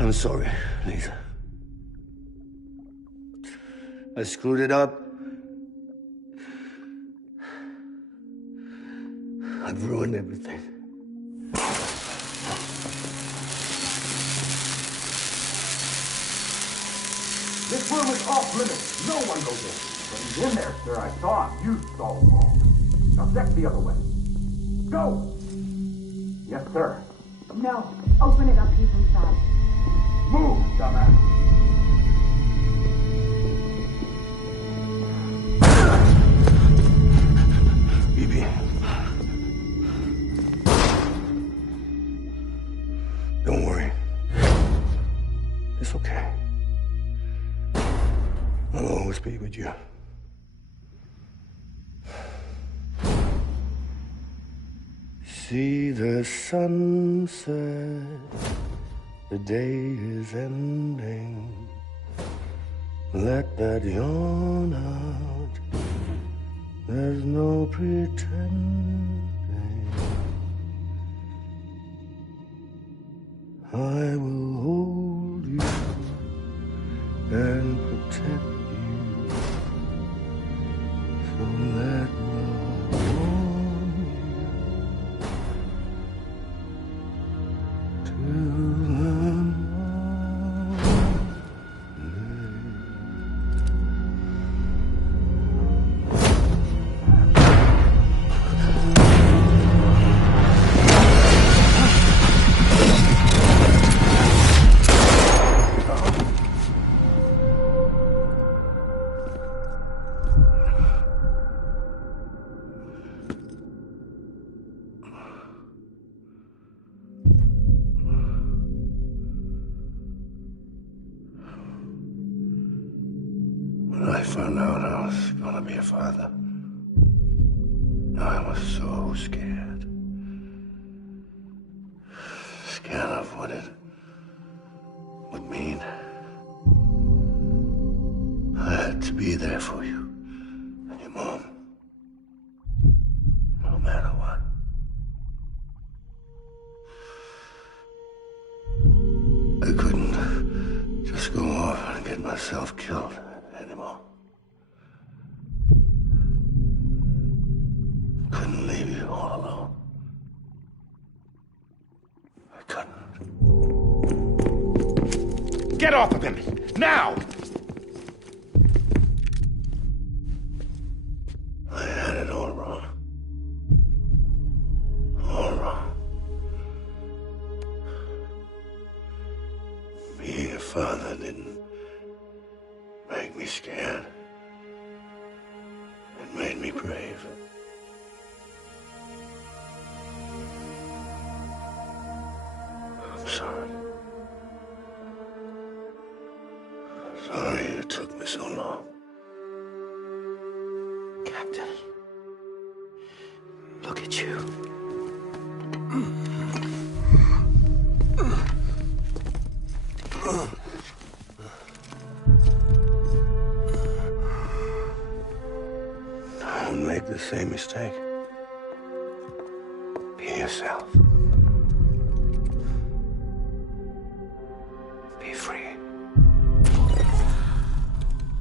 I'm sorry, Lisa. I screwed it up. I've ruined everything. This room is off limits. No one goes in. But he's in there, sir. I saw him. You saw him all. Now check the other way. Go! Yes, sir. No. Open it up. He's inside. Move, dumbass! BB. Don't worry. It's okay. I'll always be with you. See the sunset. The day is ending. Let that yawn out. There's no pretending. I will hold you and protect you. So let love warm you to the When I found out I was gonna be a father, I was so scared. Scared of what it would mean. I had to be there for you and your mom, no matter what. get myself killed anymore. Couldn't leave you all alone. I couldn't. Get off of him! Now! I had it all wrong. All wrong. Being a father didn't make me scared. It made me brave. I'm sorry. Sorry it took me so long. Captain, look at you. Don't make the same mistake. Be yourself. Be free.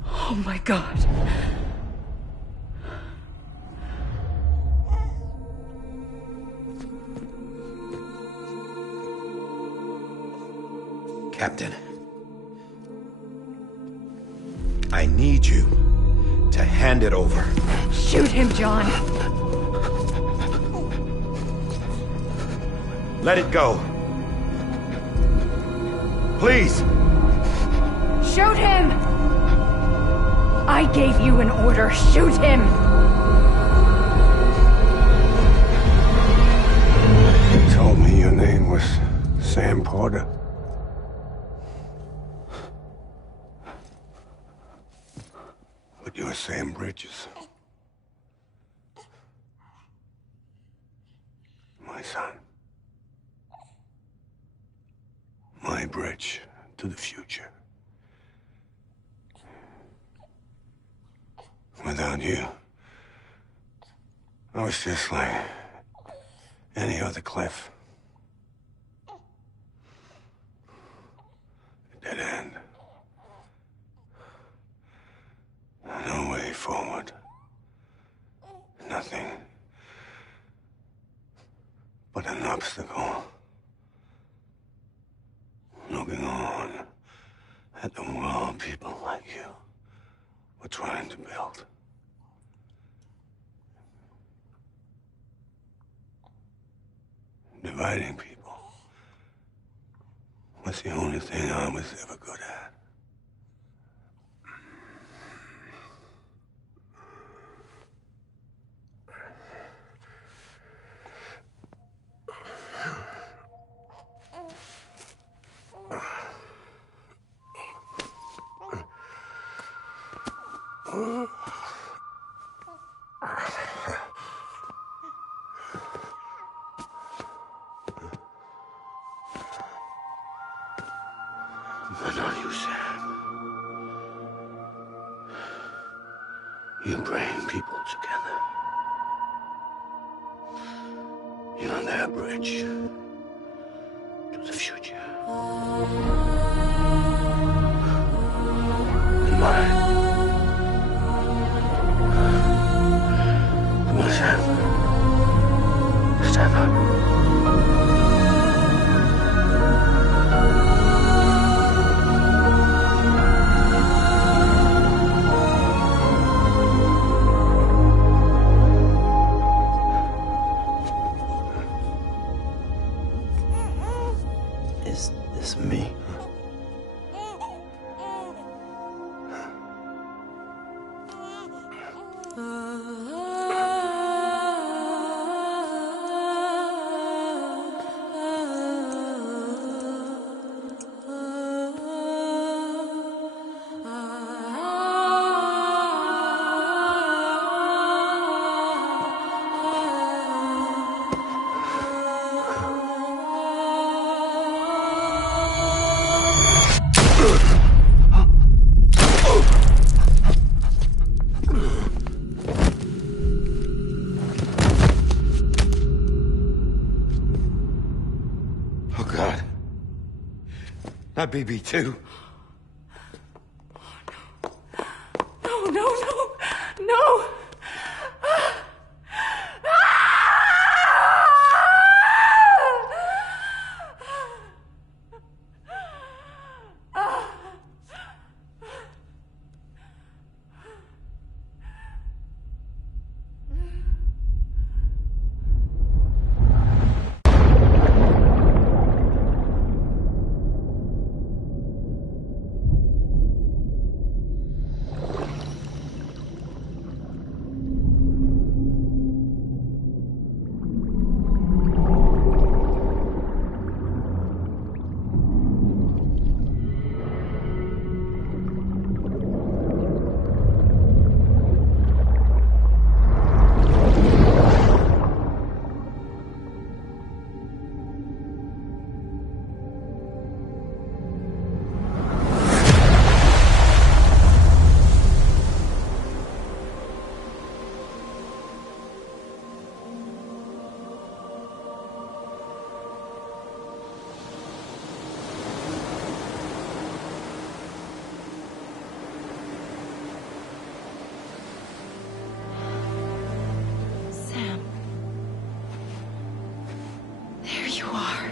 Oh my God. Captain, I need you to hand it over. Shoot him, John. Let it go. Please. Shoot him! I gave you an order. Shoot him! You told me your name was Sam Porter. But you're Sam Bridges. My son. My bridge to the future. Without you, I was just like any other Cliff. A dead end. No way forward. Nothing but an obstacle. Looking on at the world people like you were trying to build. Dividing people was the only thing I was ever good at. But not you, Sam. You bring people together. You're their bridge to the future. And mine. Come on, Sam. Stand up. Is this me? Oh, God. Not BB2. you are.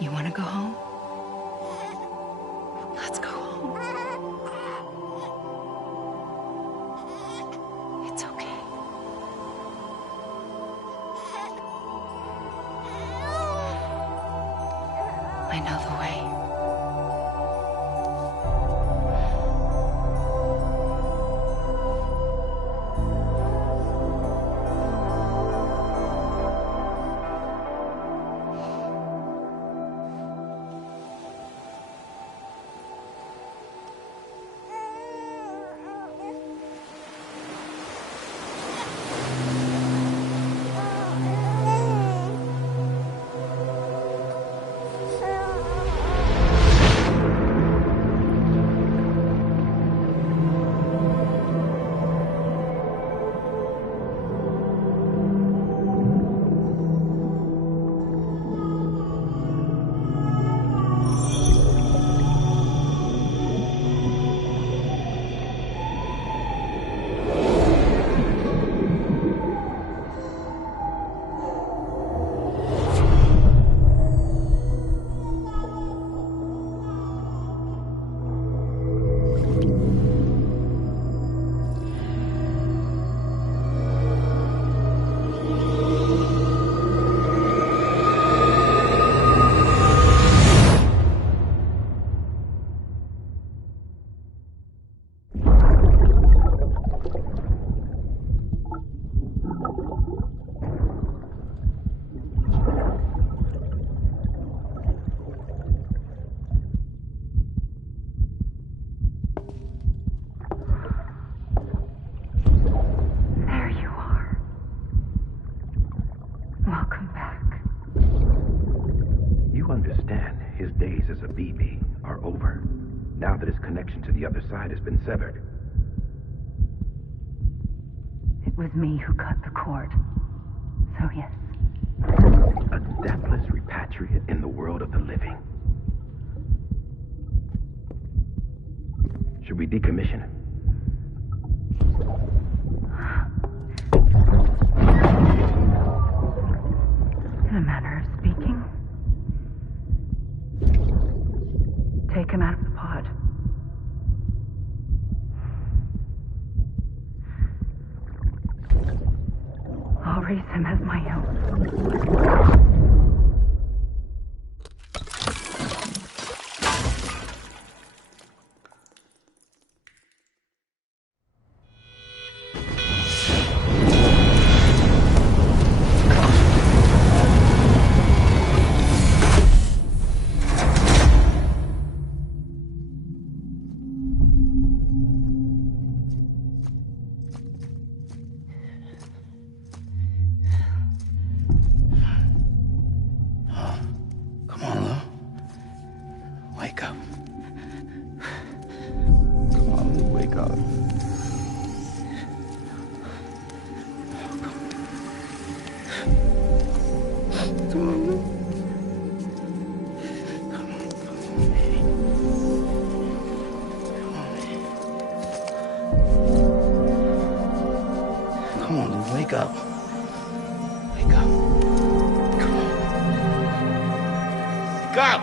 You want to go home? Let's go home. It's okay. I know the way. Welcome back. You understand his days as a BB are over, now that his connection to the other side has been severed. It was me who cut the cord. So yes. A deathless repatriate in the world of the living. Should we decommission him? In a manner of speaking. Take him out of the pod. I'll raise him as my own. Come on, Lou, wake up. Wake up. Come on. Wake up!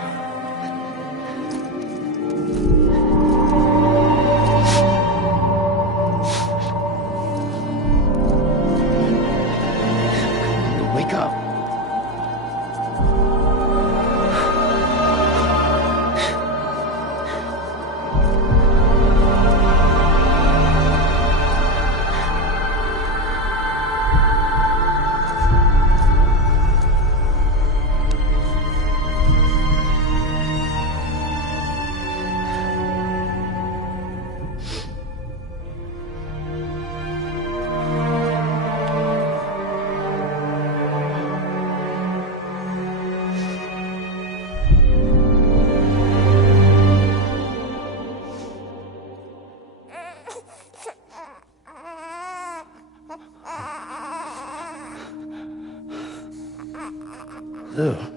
do.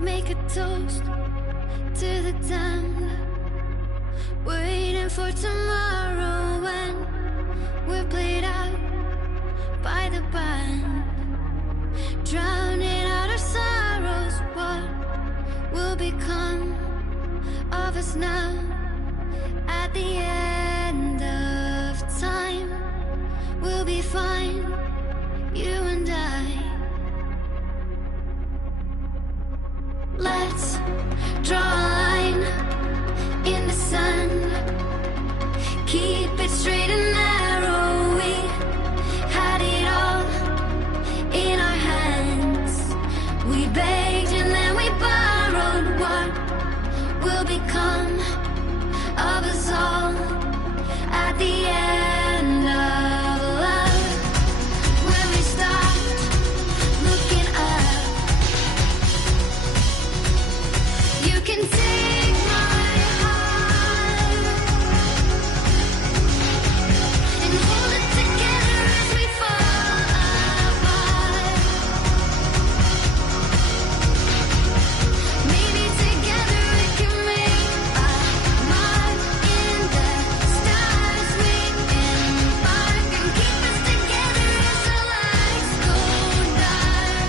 make a toast to the damned. Waiting for tomorrow when we're played out by the band. Drowning out our sorrows, what will become of us now? At the end of time, we'll be fine, you and I. Let's draw a line in the sand. Keep it straight and narrow. We had it all in our hands. We begged and then we borrowed. What will become of us all at the end of love? When we stopped looking up, you can take my heart and hold it together as we fall apart. Maybe together we can make a mark in the stars. We embark and keep us together as the lights go dark.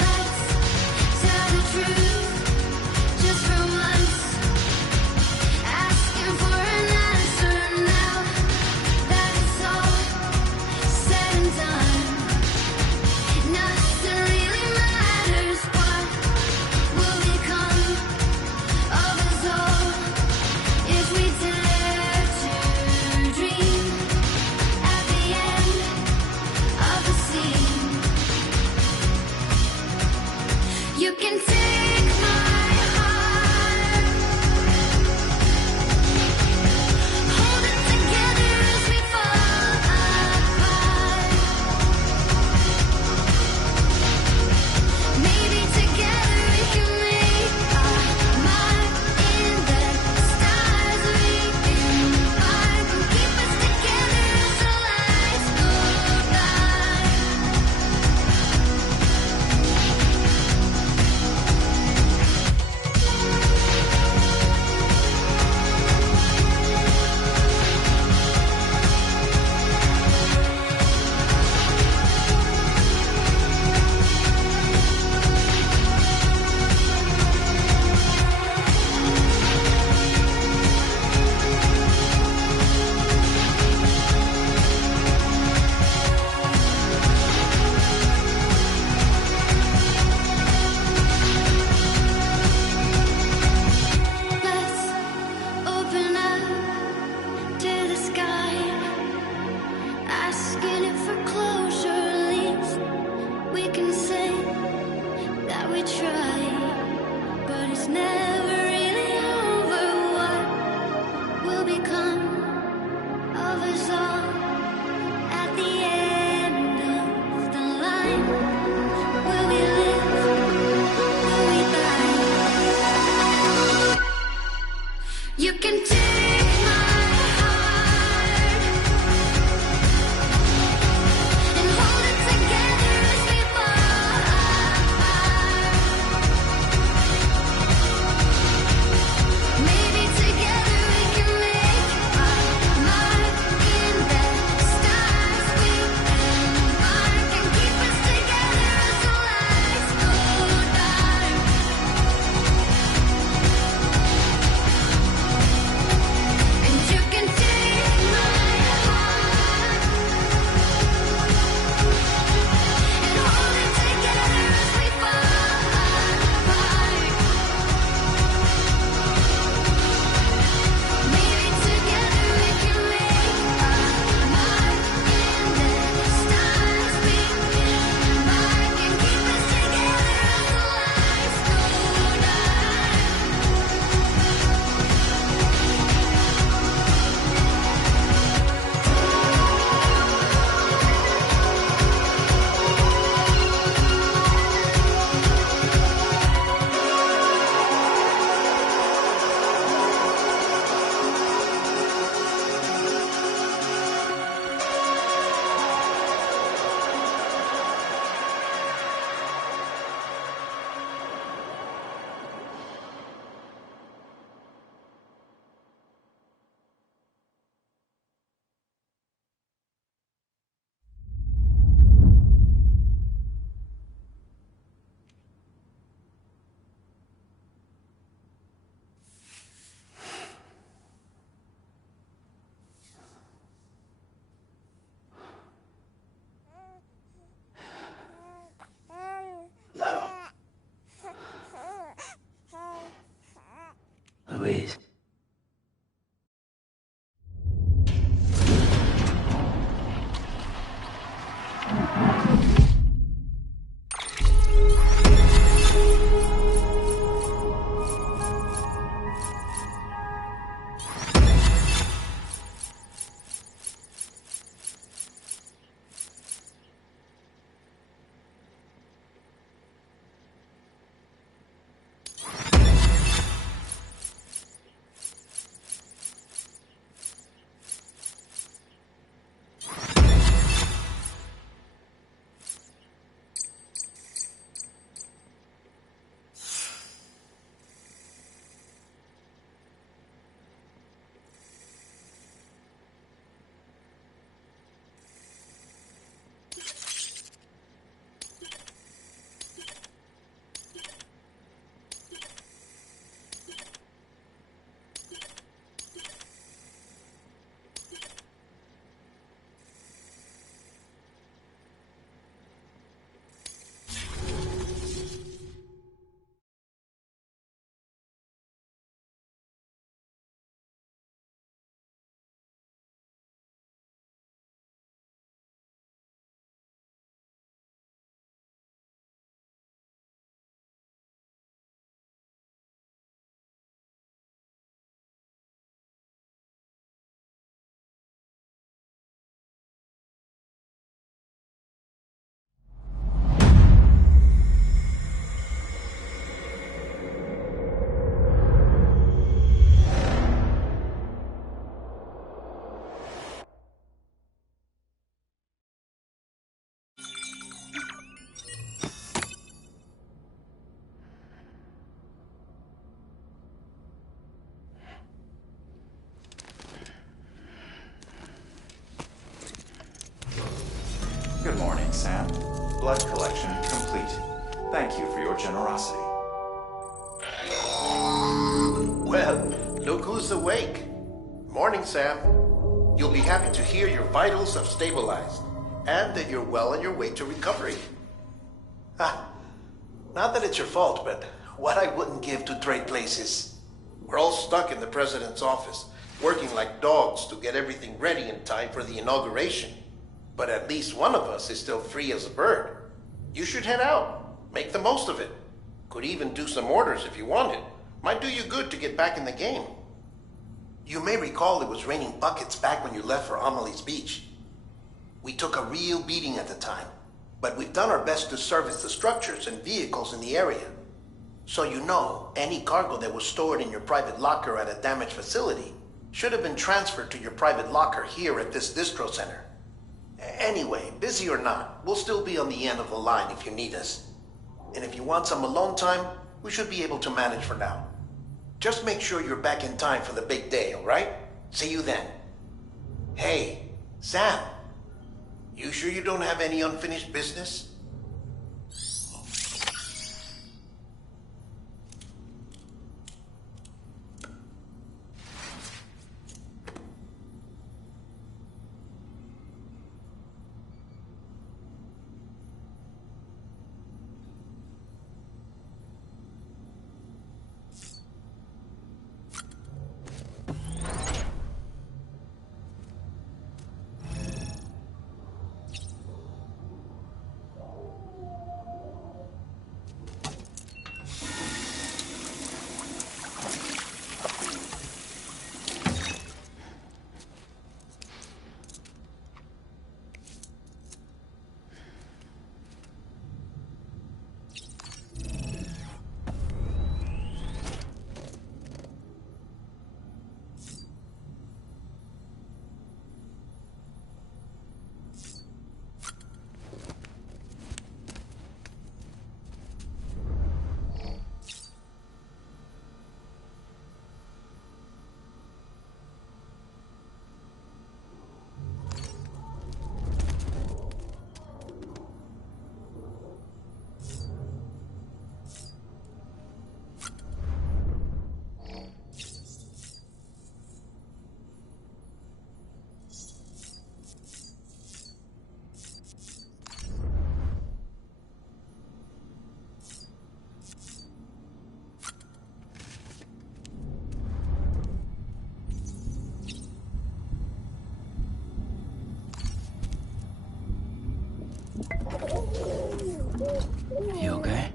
Let's tell the truth just for once. Asking for an answer now that it's all said and done. Nothing really matters. What will become of us all if we dare to dream at the end of the scene? You can take my heart, hold it together as we fall apart. Maybe together we can make a mark in the stars. We embark and keep us together as the lights go dark. Let's open up to the sky, asking it for closure. At least we can say that we tried, but it's never really over. What will become of us all at the end of the line? Will we live? Will we die? You can take my heart and hold it together as we fall apart. Maybe together we can make a mark in the stars. We embark and keep us together Good morning, Sam. Blood collection complete. Thank you for your generosity. Well, look who's awake. Morning, Sam. You'll be happy to hear your vitals have stabilized, and that you're well on your way to recovery. Not that it's your fault, but what I wouldn't give to trade places. We're all stuck in the president's office, working like dogs to get everything ready in time for the inauguration. But at least one of us is still free as a bird. You should head out. Make the most of it. Could even do some orders if you wanted. Might do you good to get back in the game. You may recall it was raining buckets back when you left for Amelie's Beach. We took a real beating at the time, but we've done our best to service the structures and vehicles in the area. So you know, any cargo that was stored in your private locker at a damaged facility should have been transferred to your private locker here at this distro center. Anyway, busy or not, we'll still be on the end of the line if you need us. And if you want some alone time, we should be able to manage for now. Just make sure you're back in time for the big day, alright? See you then. Hey, Sam. You sure you don't have any unfinished business? You okay?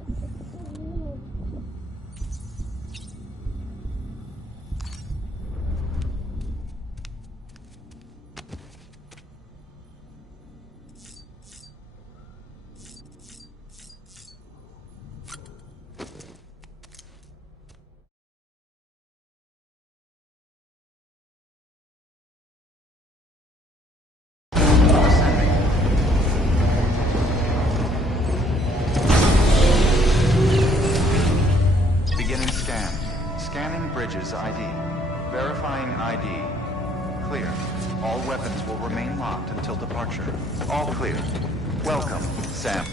Beginning scan. Scanning bridges ID. Verifying ID. Clear. All weapons will remain locked until departure. All clear. Welcome, Sam.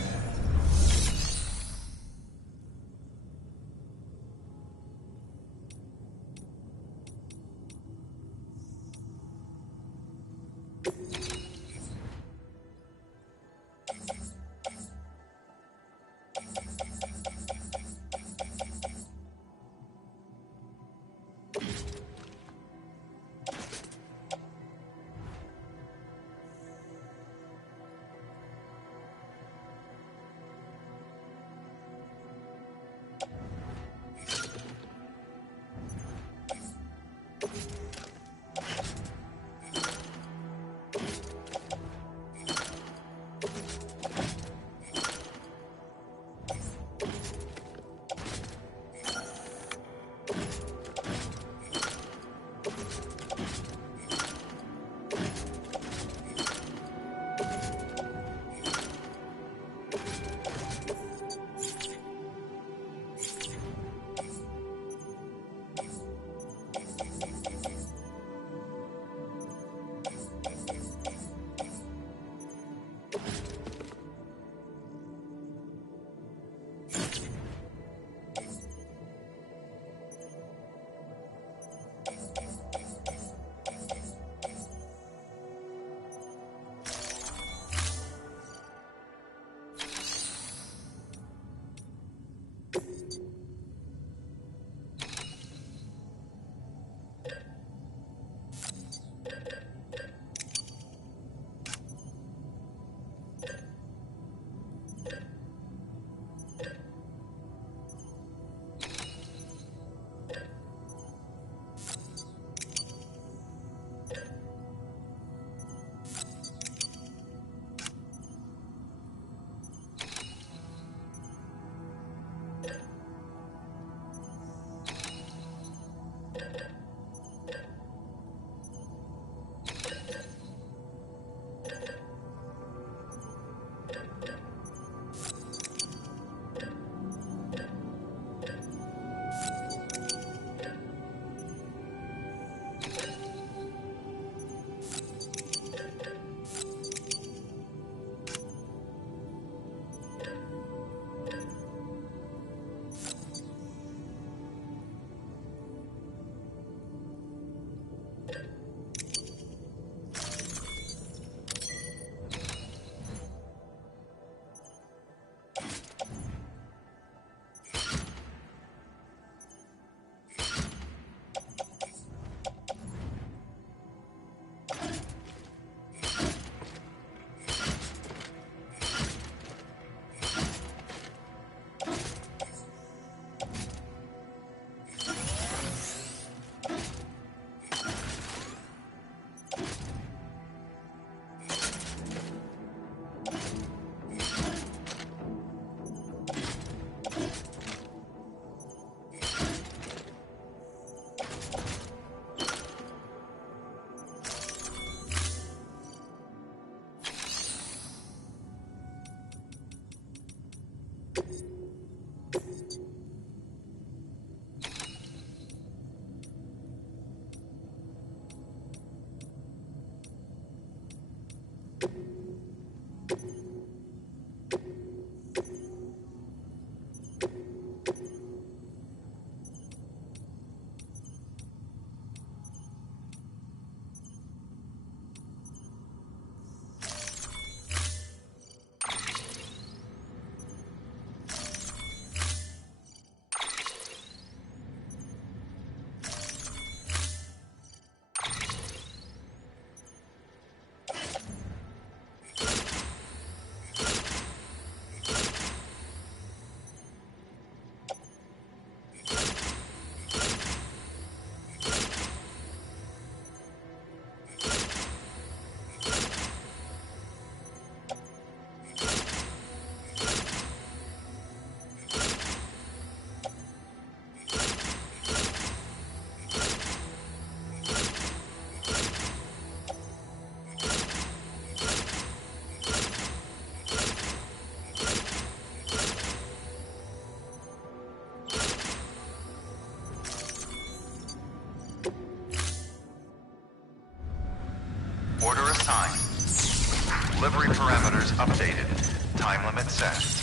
Delivery parameters updated. Time limit set.